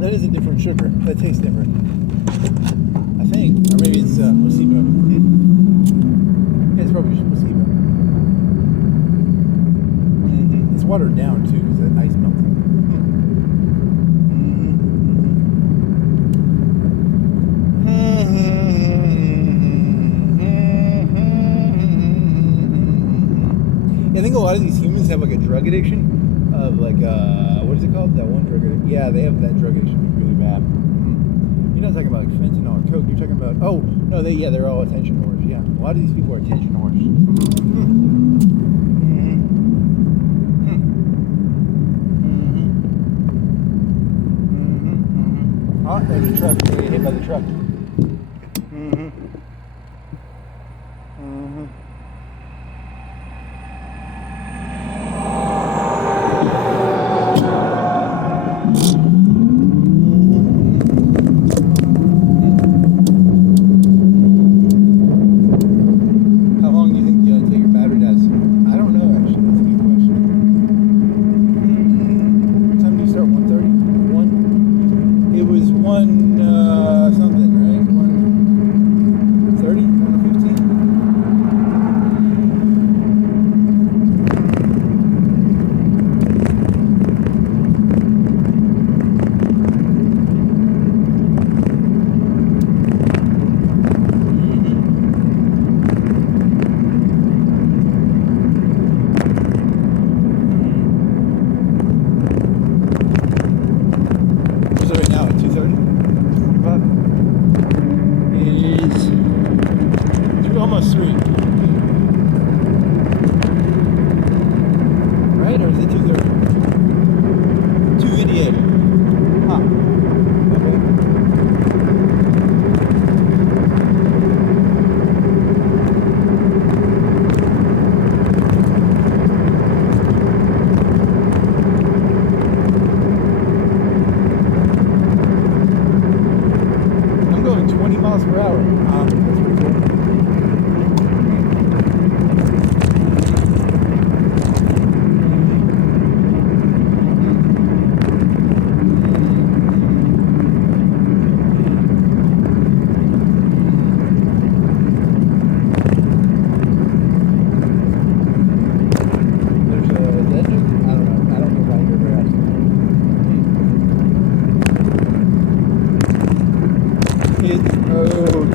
That is a different sugar. That tastes different. I think. Or maybe it's placebo. It's probably just placebo. It's watered down too because that ice melted. I think a lot of these humans have like a drug addiction of like what is it called? That one drug addiction. Yeah, they have that drug addiction really bad. You're not talking about like fentanyl or coke. You're talking about no, they're all attention whores. Yeah, a lot of these people are attention whores. Oh, there's a truck. You're gonna get hit by the truck. Almost 3. Right? Or is it 2:30? 2:58. Huh. Okay. I'm going 20 miles per hour. That's pretty cool.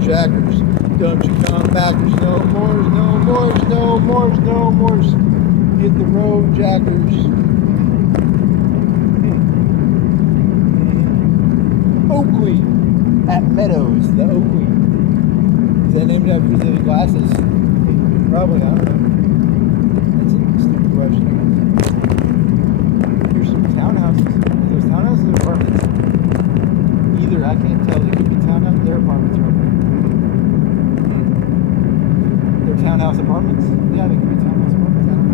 Jackers, don't you come backers, no more, no more, no more, no more. Hit the road, jackers. Oakley at Meadows, the Oakley. Is that named after the glasses? Probably, I don't know. That's a stupid question. Here's some townhouses. Are those townhouses or apartments? Either, I can't tell. They could be townhouses, they're apartments, right? They're townhouse apartments? Yeah, they could be townhouse apartments. I don't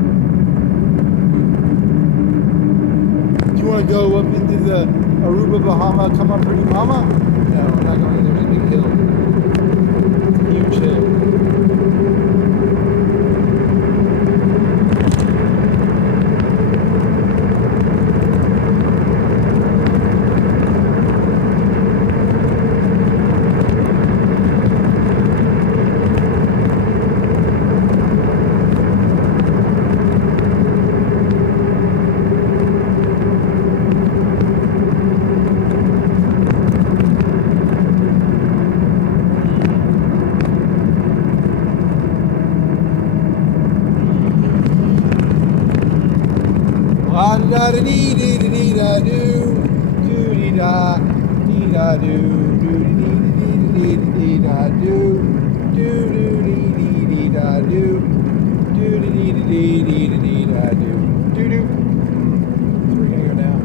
know. Do you want to go up into the Aruba, Bahama, come on pretty mama? No, we're not going there. There's a big hill. It's a huge hill. da da dee dee dee dee da do do dee da dee da do do dee dee dee dee da do do do dee dee dee da do do dee dee dee dee dee da do do do. So we're gonna go now.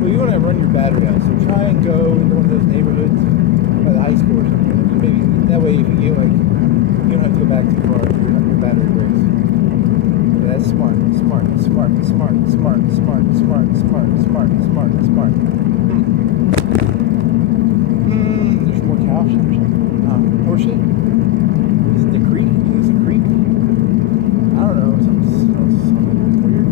Well, you want to run your battery out, so try and go into one of those neighborhoods by the high school or something. Maybe that way, if you get like, you don't have to go back too far if your battery breaks. That's smart. There's more cow shit. Or shit. Is it the creek? Is this a creek? I don't know. Something weird.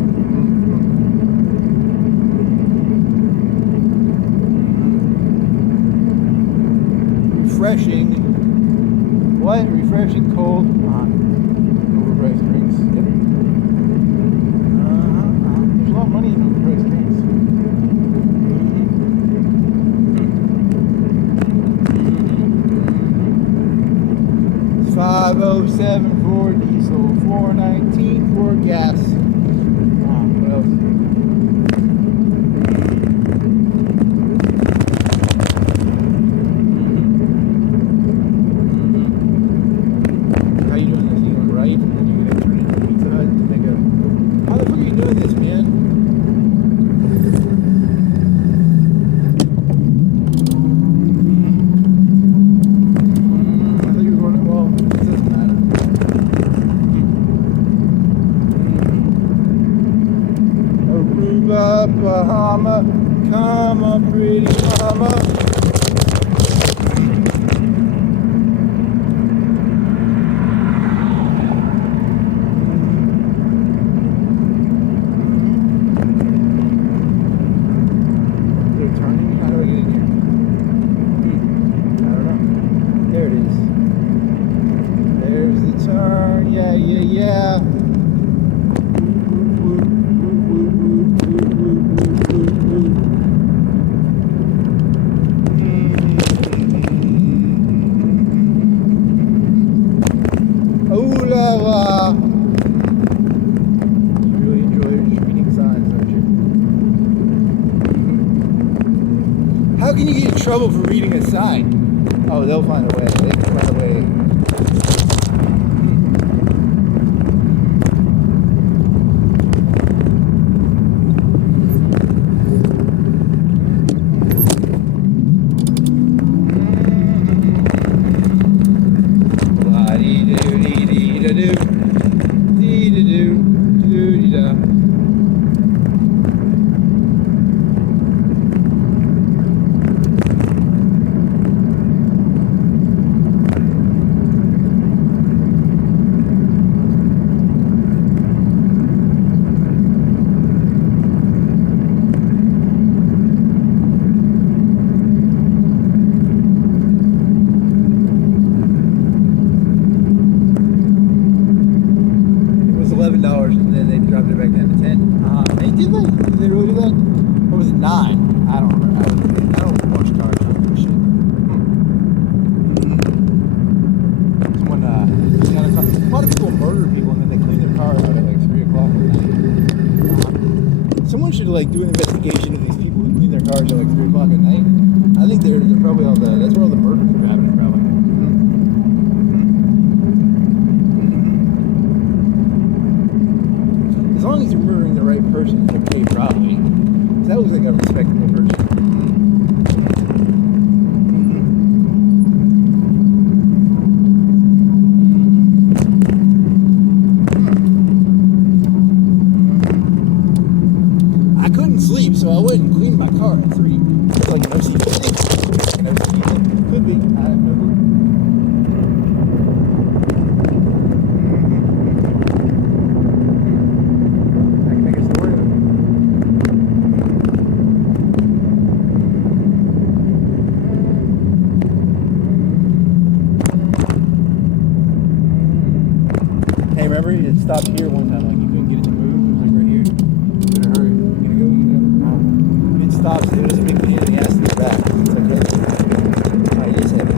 Refreshing. What? Refreshing cold. Overpriced drinks. Yep. There's a lot of money in overpriced drinks. 507 for diesel, 419 for gas. What else? How you doing this? You going right, and then you're gonna turn it to the pizza hut and make a. How the fuck are you doing this, man? I thought you were going. Well, it doesn't matter. Aruba, Bahama, come on, pretty mama. How can you get in trouble for reading a sign? Oh, they'll find a way. They can find a way. $11 and then they dropped it back down to 10. They did that? Did they really do that? Or was it 9? I don't remember. I don't watch cars for shit. Someone, a lot of people murder people and then they clean their cars out at like 3 o'clock at night. Someone should like do an investigation of these people who clean their cars at like 3 o'clock at night. I think they're probably all that's where all the murders are happening probably. As long as you're murdering the right person, it's okay, probably. So that looks like a respectable person. I couldn't sleep, so I went and cleaned my car at 3. It's like an OCD thing. An OCD thing. Could be. I have no clue. Remember, you had stopped here one time, like you couldn't get it to move. It was like right here. You better hurry. You gotta go. It stops. It was a big pain in the ass to the back. It's okay. Alright, you just have it.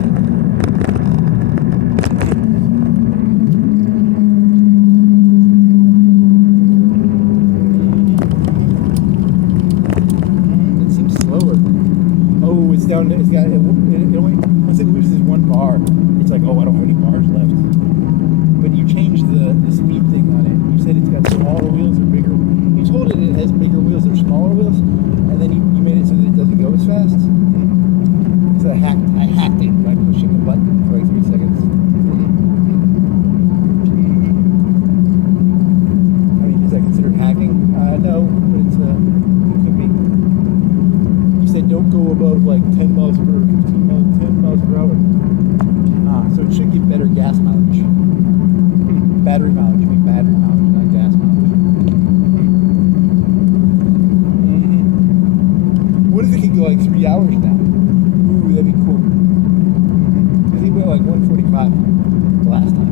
like, oh, I don't have any bars left. But you changed the speed thing on it. You said it's got smaller wheels or bigger. You told it has bigger wheels or smaller wheels, and then you made it so that it doesn't go as fast. So I hacked it by pushing the button for like 3 seconds. I mean, is that considered hacking? No, but it could be. You said don't go above like 10 miles per 15 miles, 10 miles per hour. So it should give better gas mileage. Battery mileage, you mean battery mileage, not gas mileage. What if it could go like 3 hours now? Ooh, that'd be cool. Because he went like 145 the last time.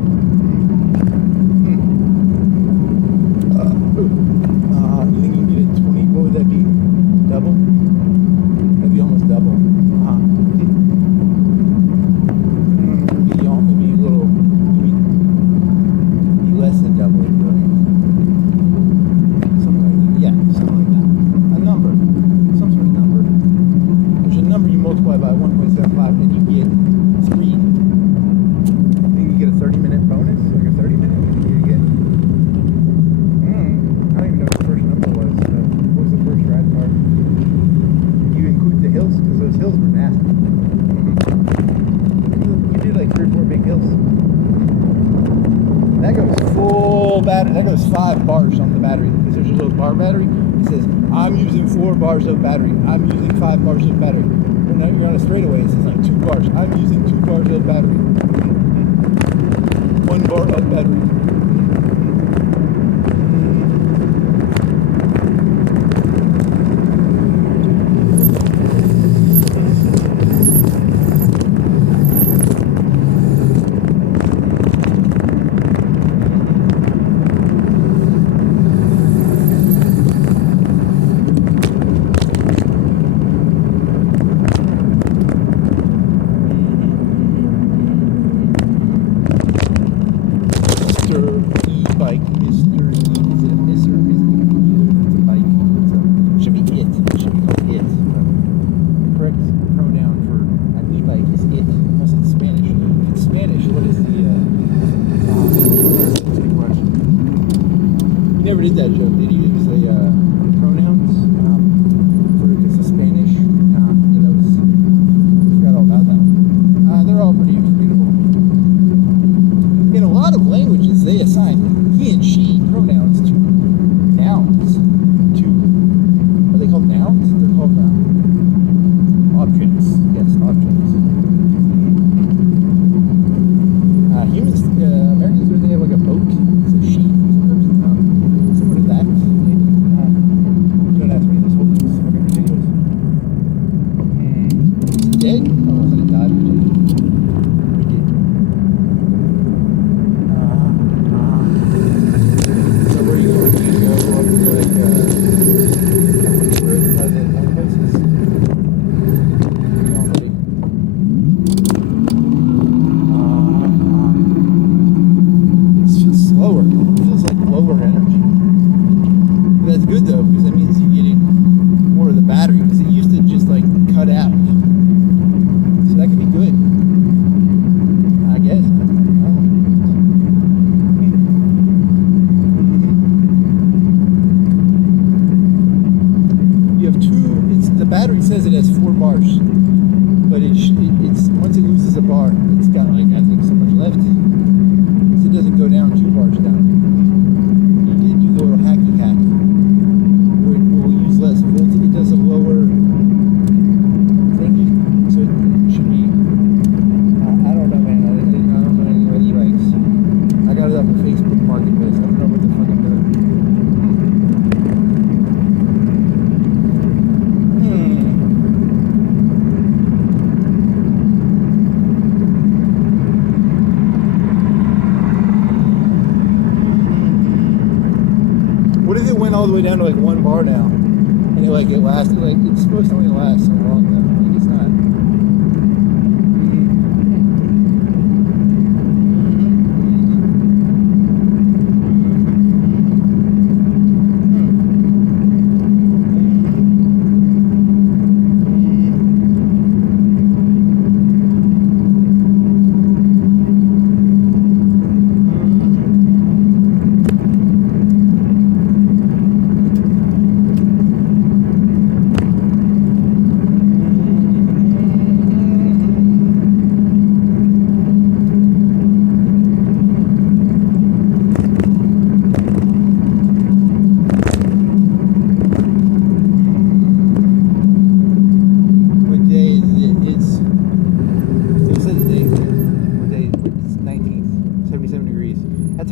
You think you can get it 20? What would that be? Double? That'd be almost double. Maybe a little, maybe less than double. Something like that. Yeah, something like that. A number. Some sort of number. There's a number you multiply by 1.75 and you get speed. I think you get a 30-minute bonus, like a 30-minute. You get. I don't even know what the first number was. What was the first ride car? You include the hills because those hills were nasty. You did like 3 or 4 big hills. That goes full battery. That goes 5 bars on the battery because there's a little bar battery. It says I'm using 4 bars of battery. I'm using 5 bars of battery. When you're on a straightaway, it says like 2 bars. I'm using 2 bars of battery. 1 bar of battery. E-bike, Mr. E. Is it a Miss or is it it's a bike? It should be it. It should be called it. The correct pronoun for an e-bike is it, unless it's Spanish. If it's Spanish, what is the question? You never did that joke, did you? You say pronouns for because it's Spanish. You know, forgot all about that one. They're all pretty forgettable. In a lot of languages, they assign he and she pronouns to nouns. Are they called nouns? They're called objects. Yes, objects. Humans, Americans, they have like a boat. It's a she. Similar to that. Maybe. Don't ask me. This whole thing's fucking ridiculous. Is it dead? Oh, I thought it died. That's good though, because that means you get more of the battery, because it used to just like cut out. So that could be good, I guess. I don't know. You have 2. The battery says it has 4 bars, but it's once it loses a bar, it's got like I think so much left, so it doesn't go down 2 bars down. You need to do the little hacky hack. Less voltage, it does a lower thingy, so it should be. I don't know, man. I don't know anything about e-bikes. I got it off of Facebook Marketplace. I don't know what the fuck I'm doing. What if it went all the way down to like 1 bar now? And it lasted, like, it's supposed to only last so long, though. Like, it's not.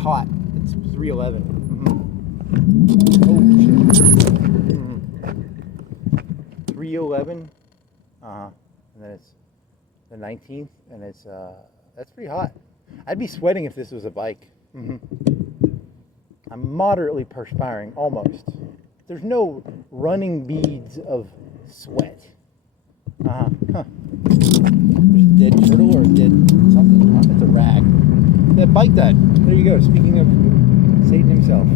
It's hot. It's 311. Oh shit. 311. And then it's the 19th, and it's that's pretty hot. I'd be sweating if this was a bike. I'm moderately perspiring, almost. There's no running beads of sweat. There's a dead turtle or a dead something. It's a rag. That bike died. There you go. Speaking of Satan himself.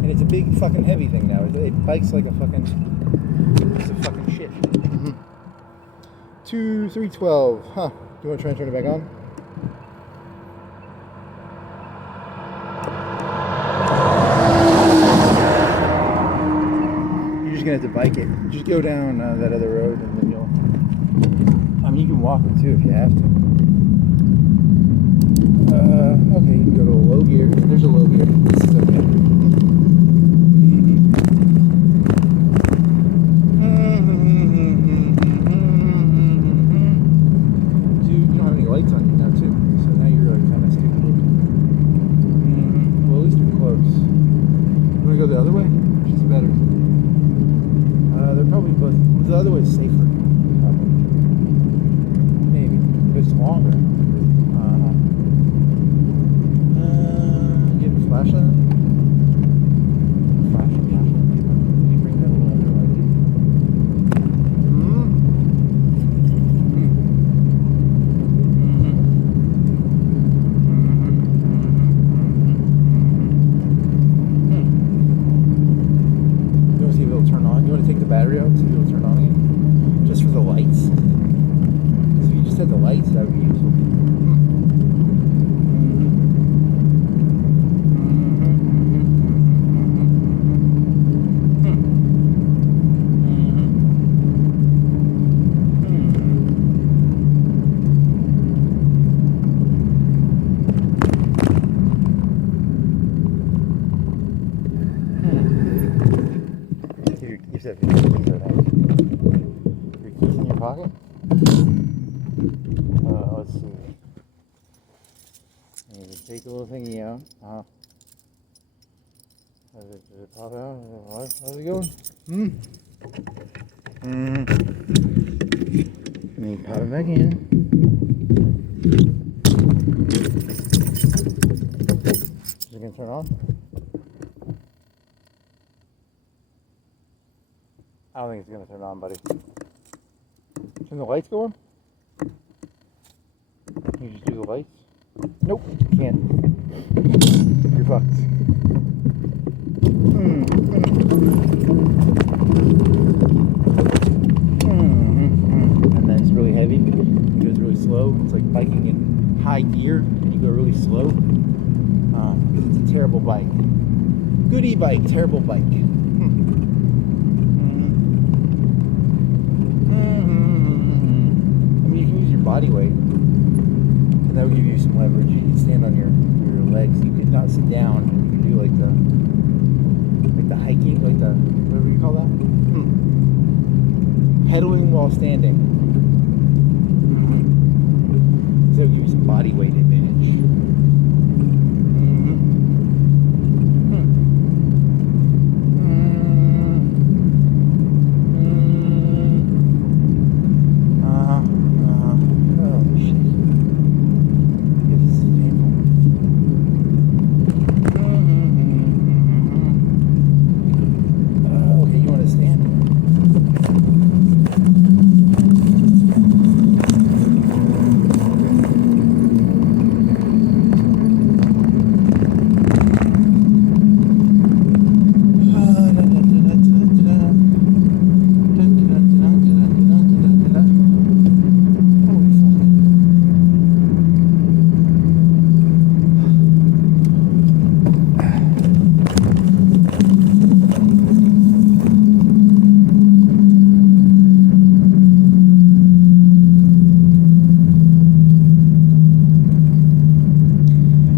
And it's a big fucking heavy thing now. It bikes like a fucking piece of fucking shit. 312. Huh. Do you want to try and turn it back on? You're just gonna have to bike it. Just go down that other road, and then you'll. I mean, you can walk it too if you have to. Okay, you can go to a low gear. There's a low gear. This is okay. Lights on you now too, so now you're like kind of stupid. Well, at least you're close. You want to go the other way? Which is better? They're probably both. The other way is safer. Probably. Maybe, but it's longer. Give a flashlight. Flashlight. Let me bring that a little under like. Turn on. You want to take the battery out so it'll turn on again? Just for the lights? Because if you just had the lights, that would be useful. Your keys in your pocket? Let's see. I need to take the little thingy out. Does it pop out? How's it going? Let me pop it back in. Is it going to turn on? I don't think it's going to turn on, buddy. Can the lights go on? Can you just do the lights? Nope, can't. You're fucked. And then it's really heavy. It goes really slow. It's like biking in high gear, and you go really slow. Because it's a terrible bike. Good e-bike, terrible bike. Body weight, and that will give you some leverage. You can stand on your legs. You could not sit down. You can do like the hiking, like the whatever you call that, pedaling while standing. So that will give you some body weight advantage.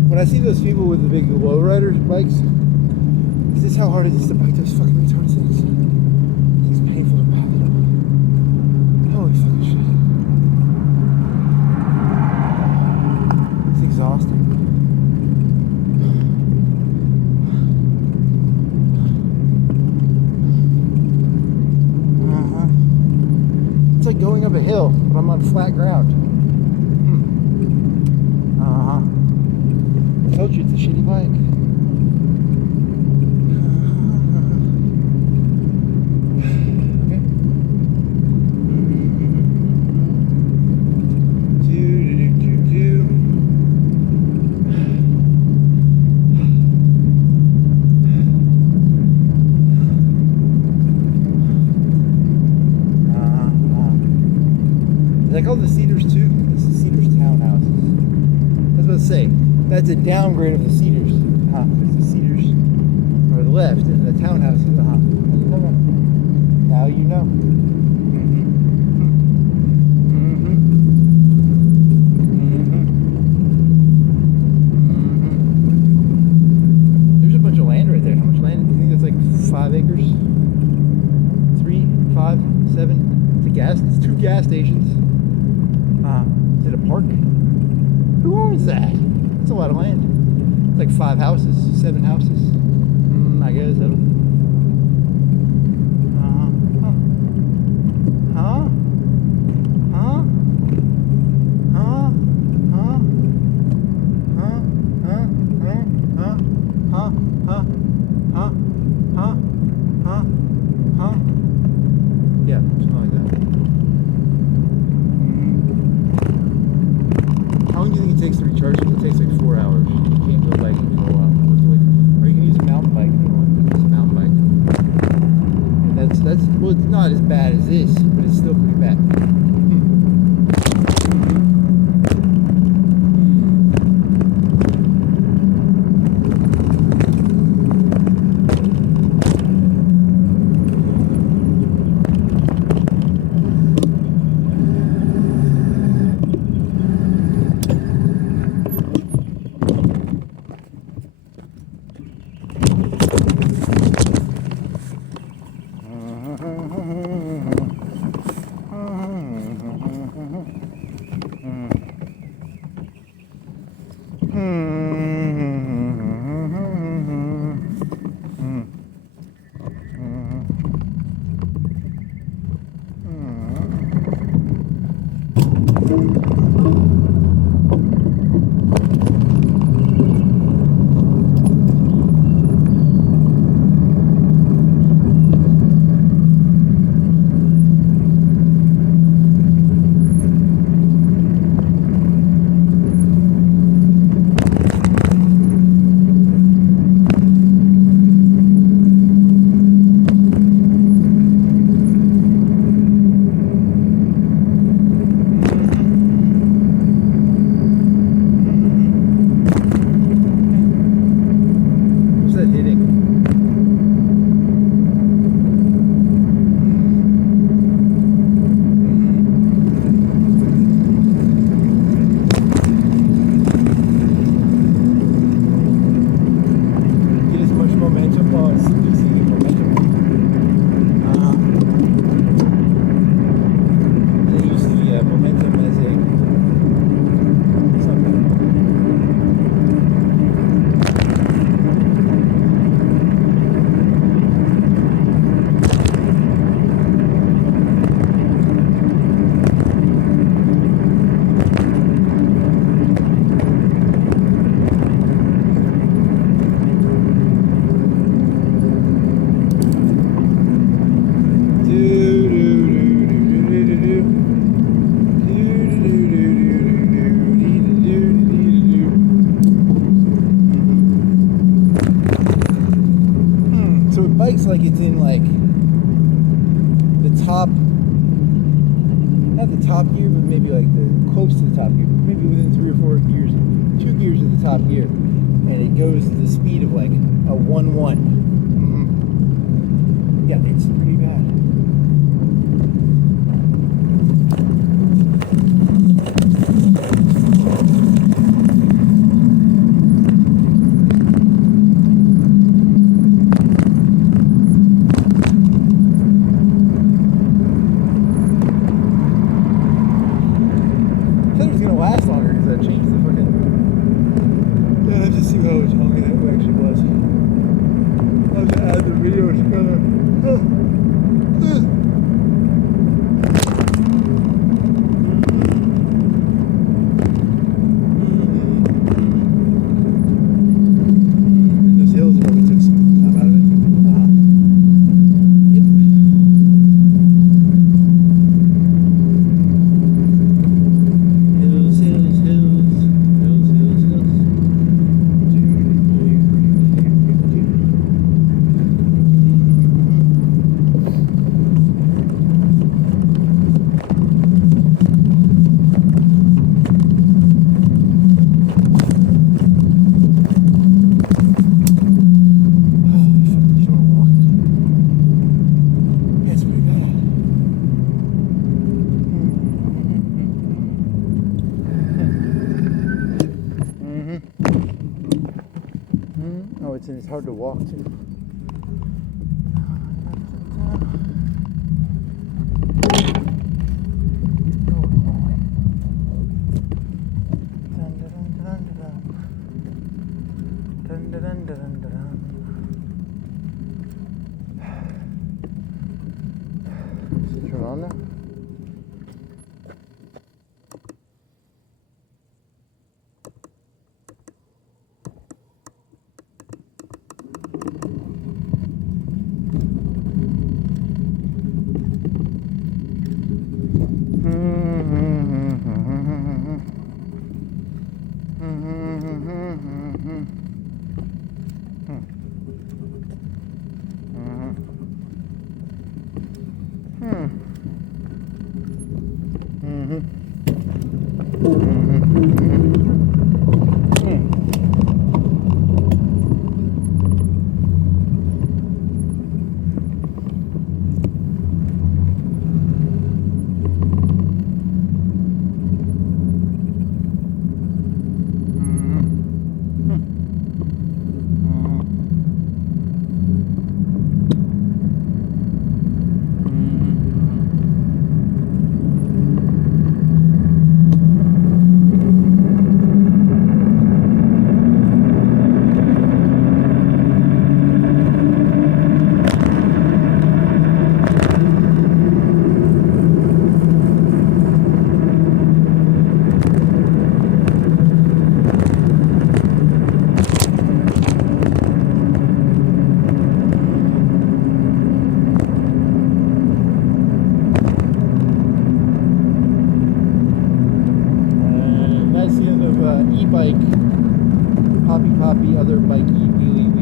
When I see those people with the big lowrider bikes, is this how hard it is to bike those fucking retarded things? It's painful to paddle. Holy fucking shit. but I'm on flat ground. I told you it's a shitty bike. Like all the Cedars too. This is Cedars townhouses. I was about to say, that's a downgrade of the Cedars. It's the Cedars are the left and the townhouses. Now you know. There's a bunch of land right there. How much land? Do you think that's like 5 acres? 3, 5, 7? It's a gas. It's 2 gas stations. Is it a park? Who owns that? It's a lot of land. It's like 5 houses, 7 houses. I guess. I don't. Yeah, something like that. How long do you think it takes to recharge it? It takes like 4 hours. You can't go biking for a while. Or you can use a mountain bike if you want. It's a mountain bike. And that's well, it's not as bad as this, but it's still pretty bad. Bikes like it's in like the top, not the top gear, but maybe like the close to the top gear, maybe within 3 or 4 gears, 2 gears of the top gear, and it goes to the speed of like a 1-1. Yeah, it's pretty bad. Last longer because I changed the fucking. Yeah, let's just see how long it actually was. I'll have to add the video together. it's hard to walk to. Turn on now. E-bike, poppy, other bikey, wheelie,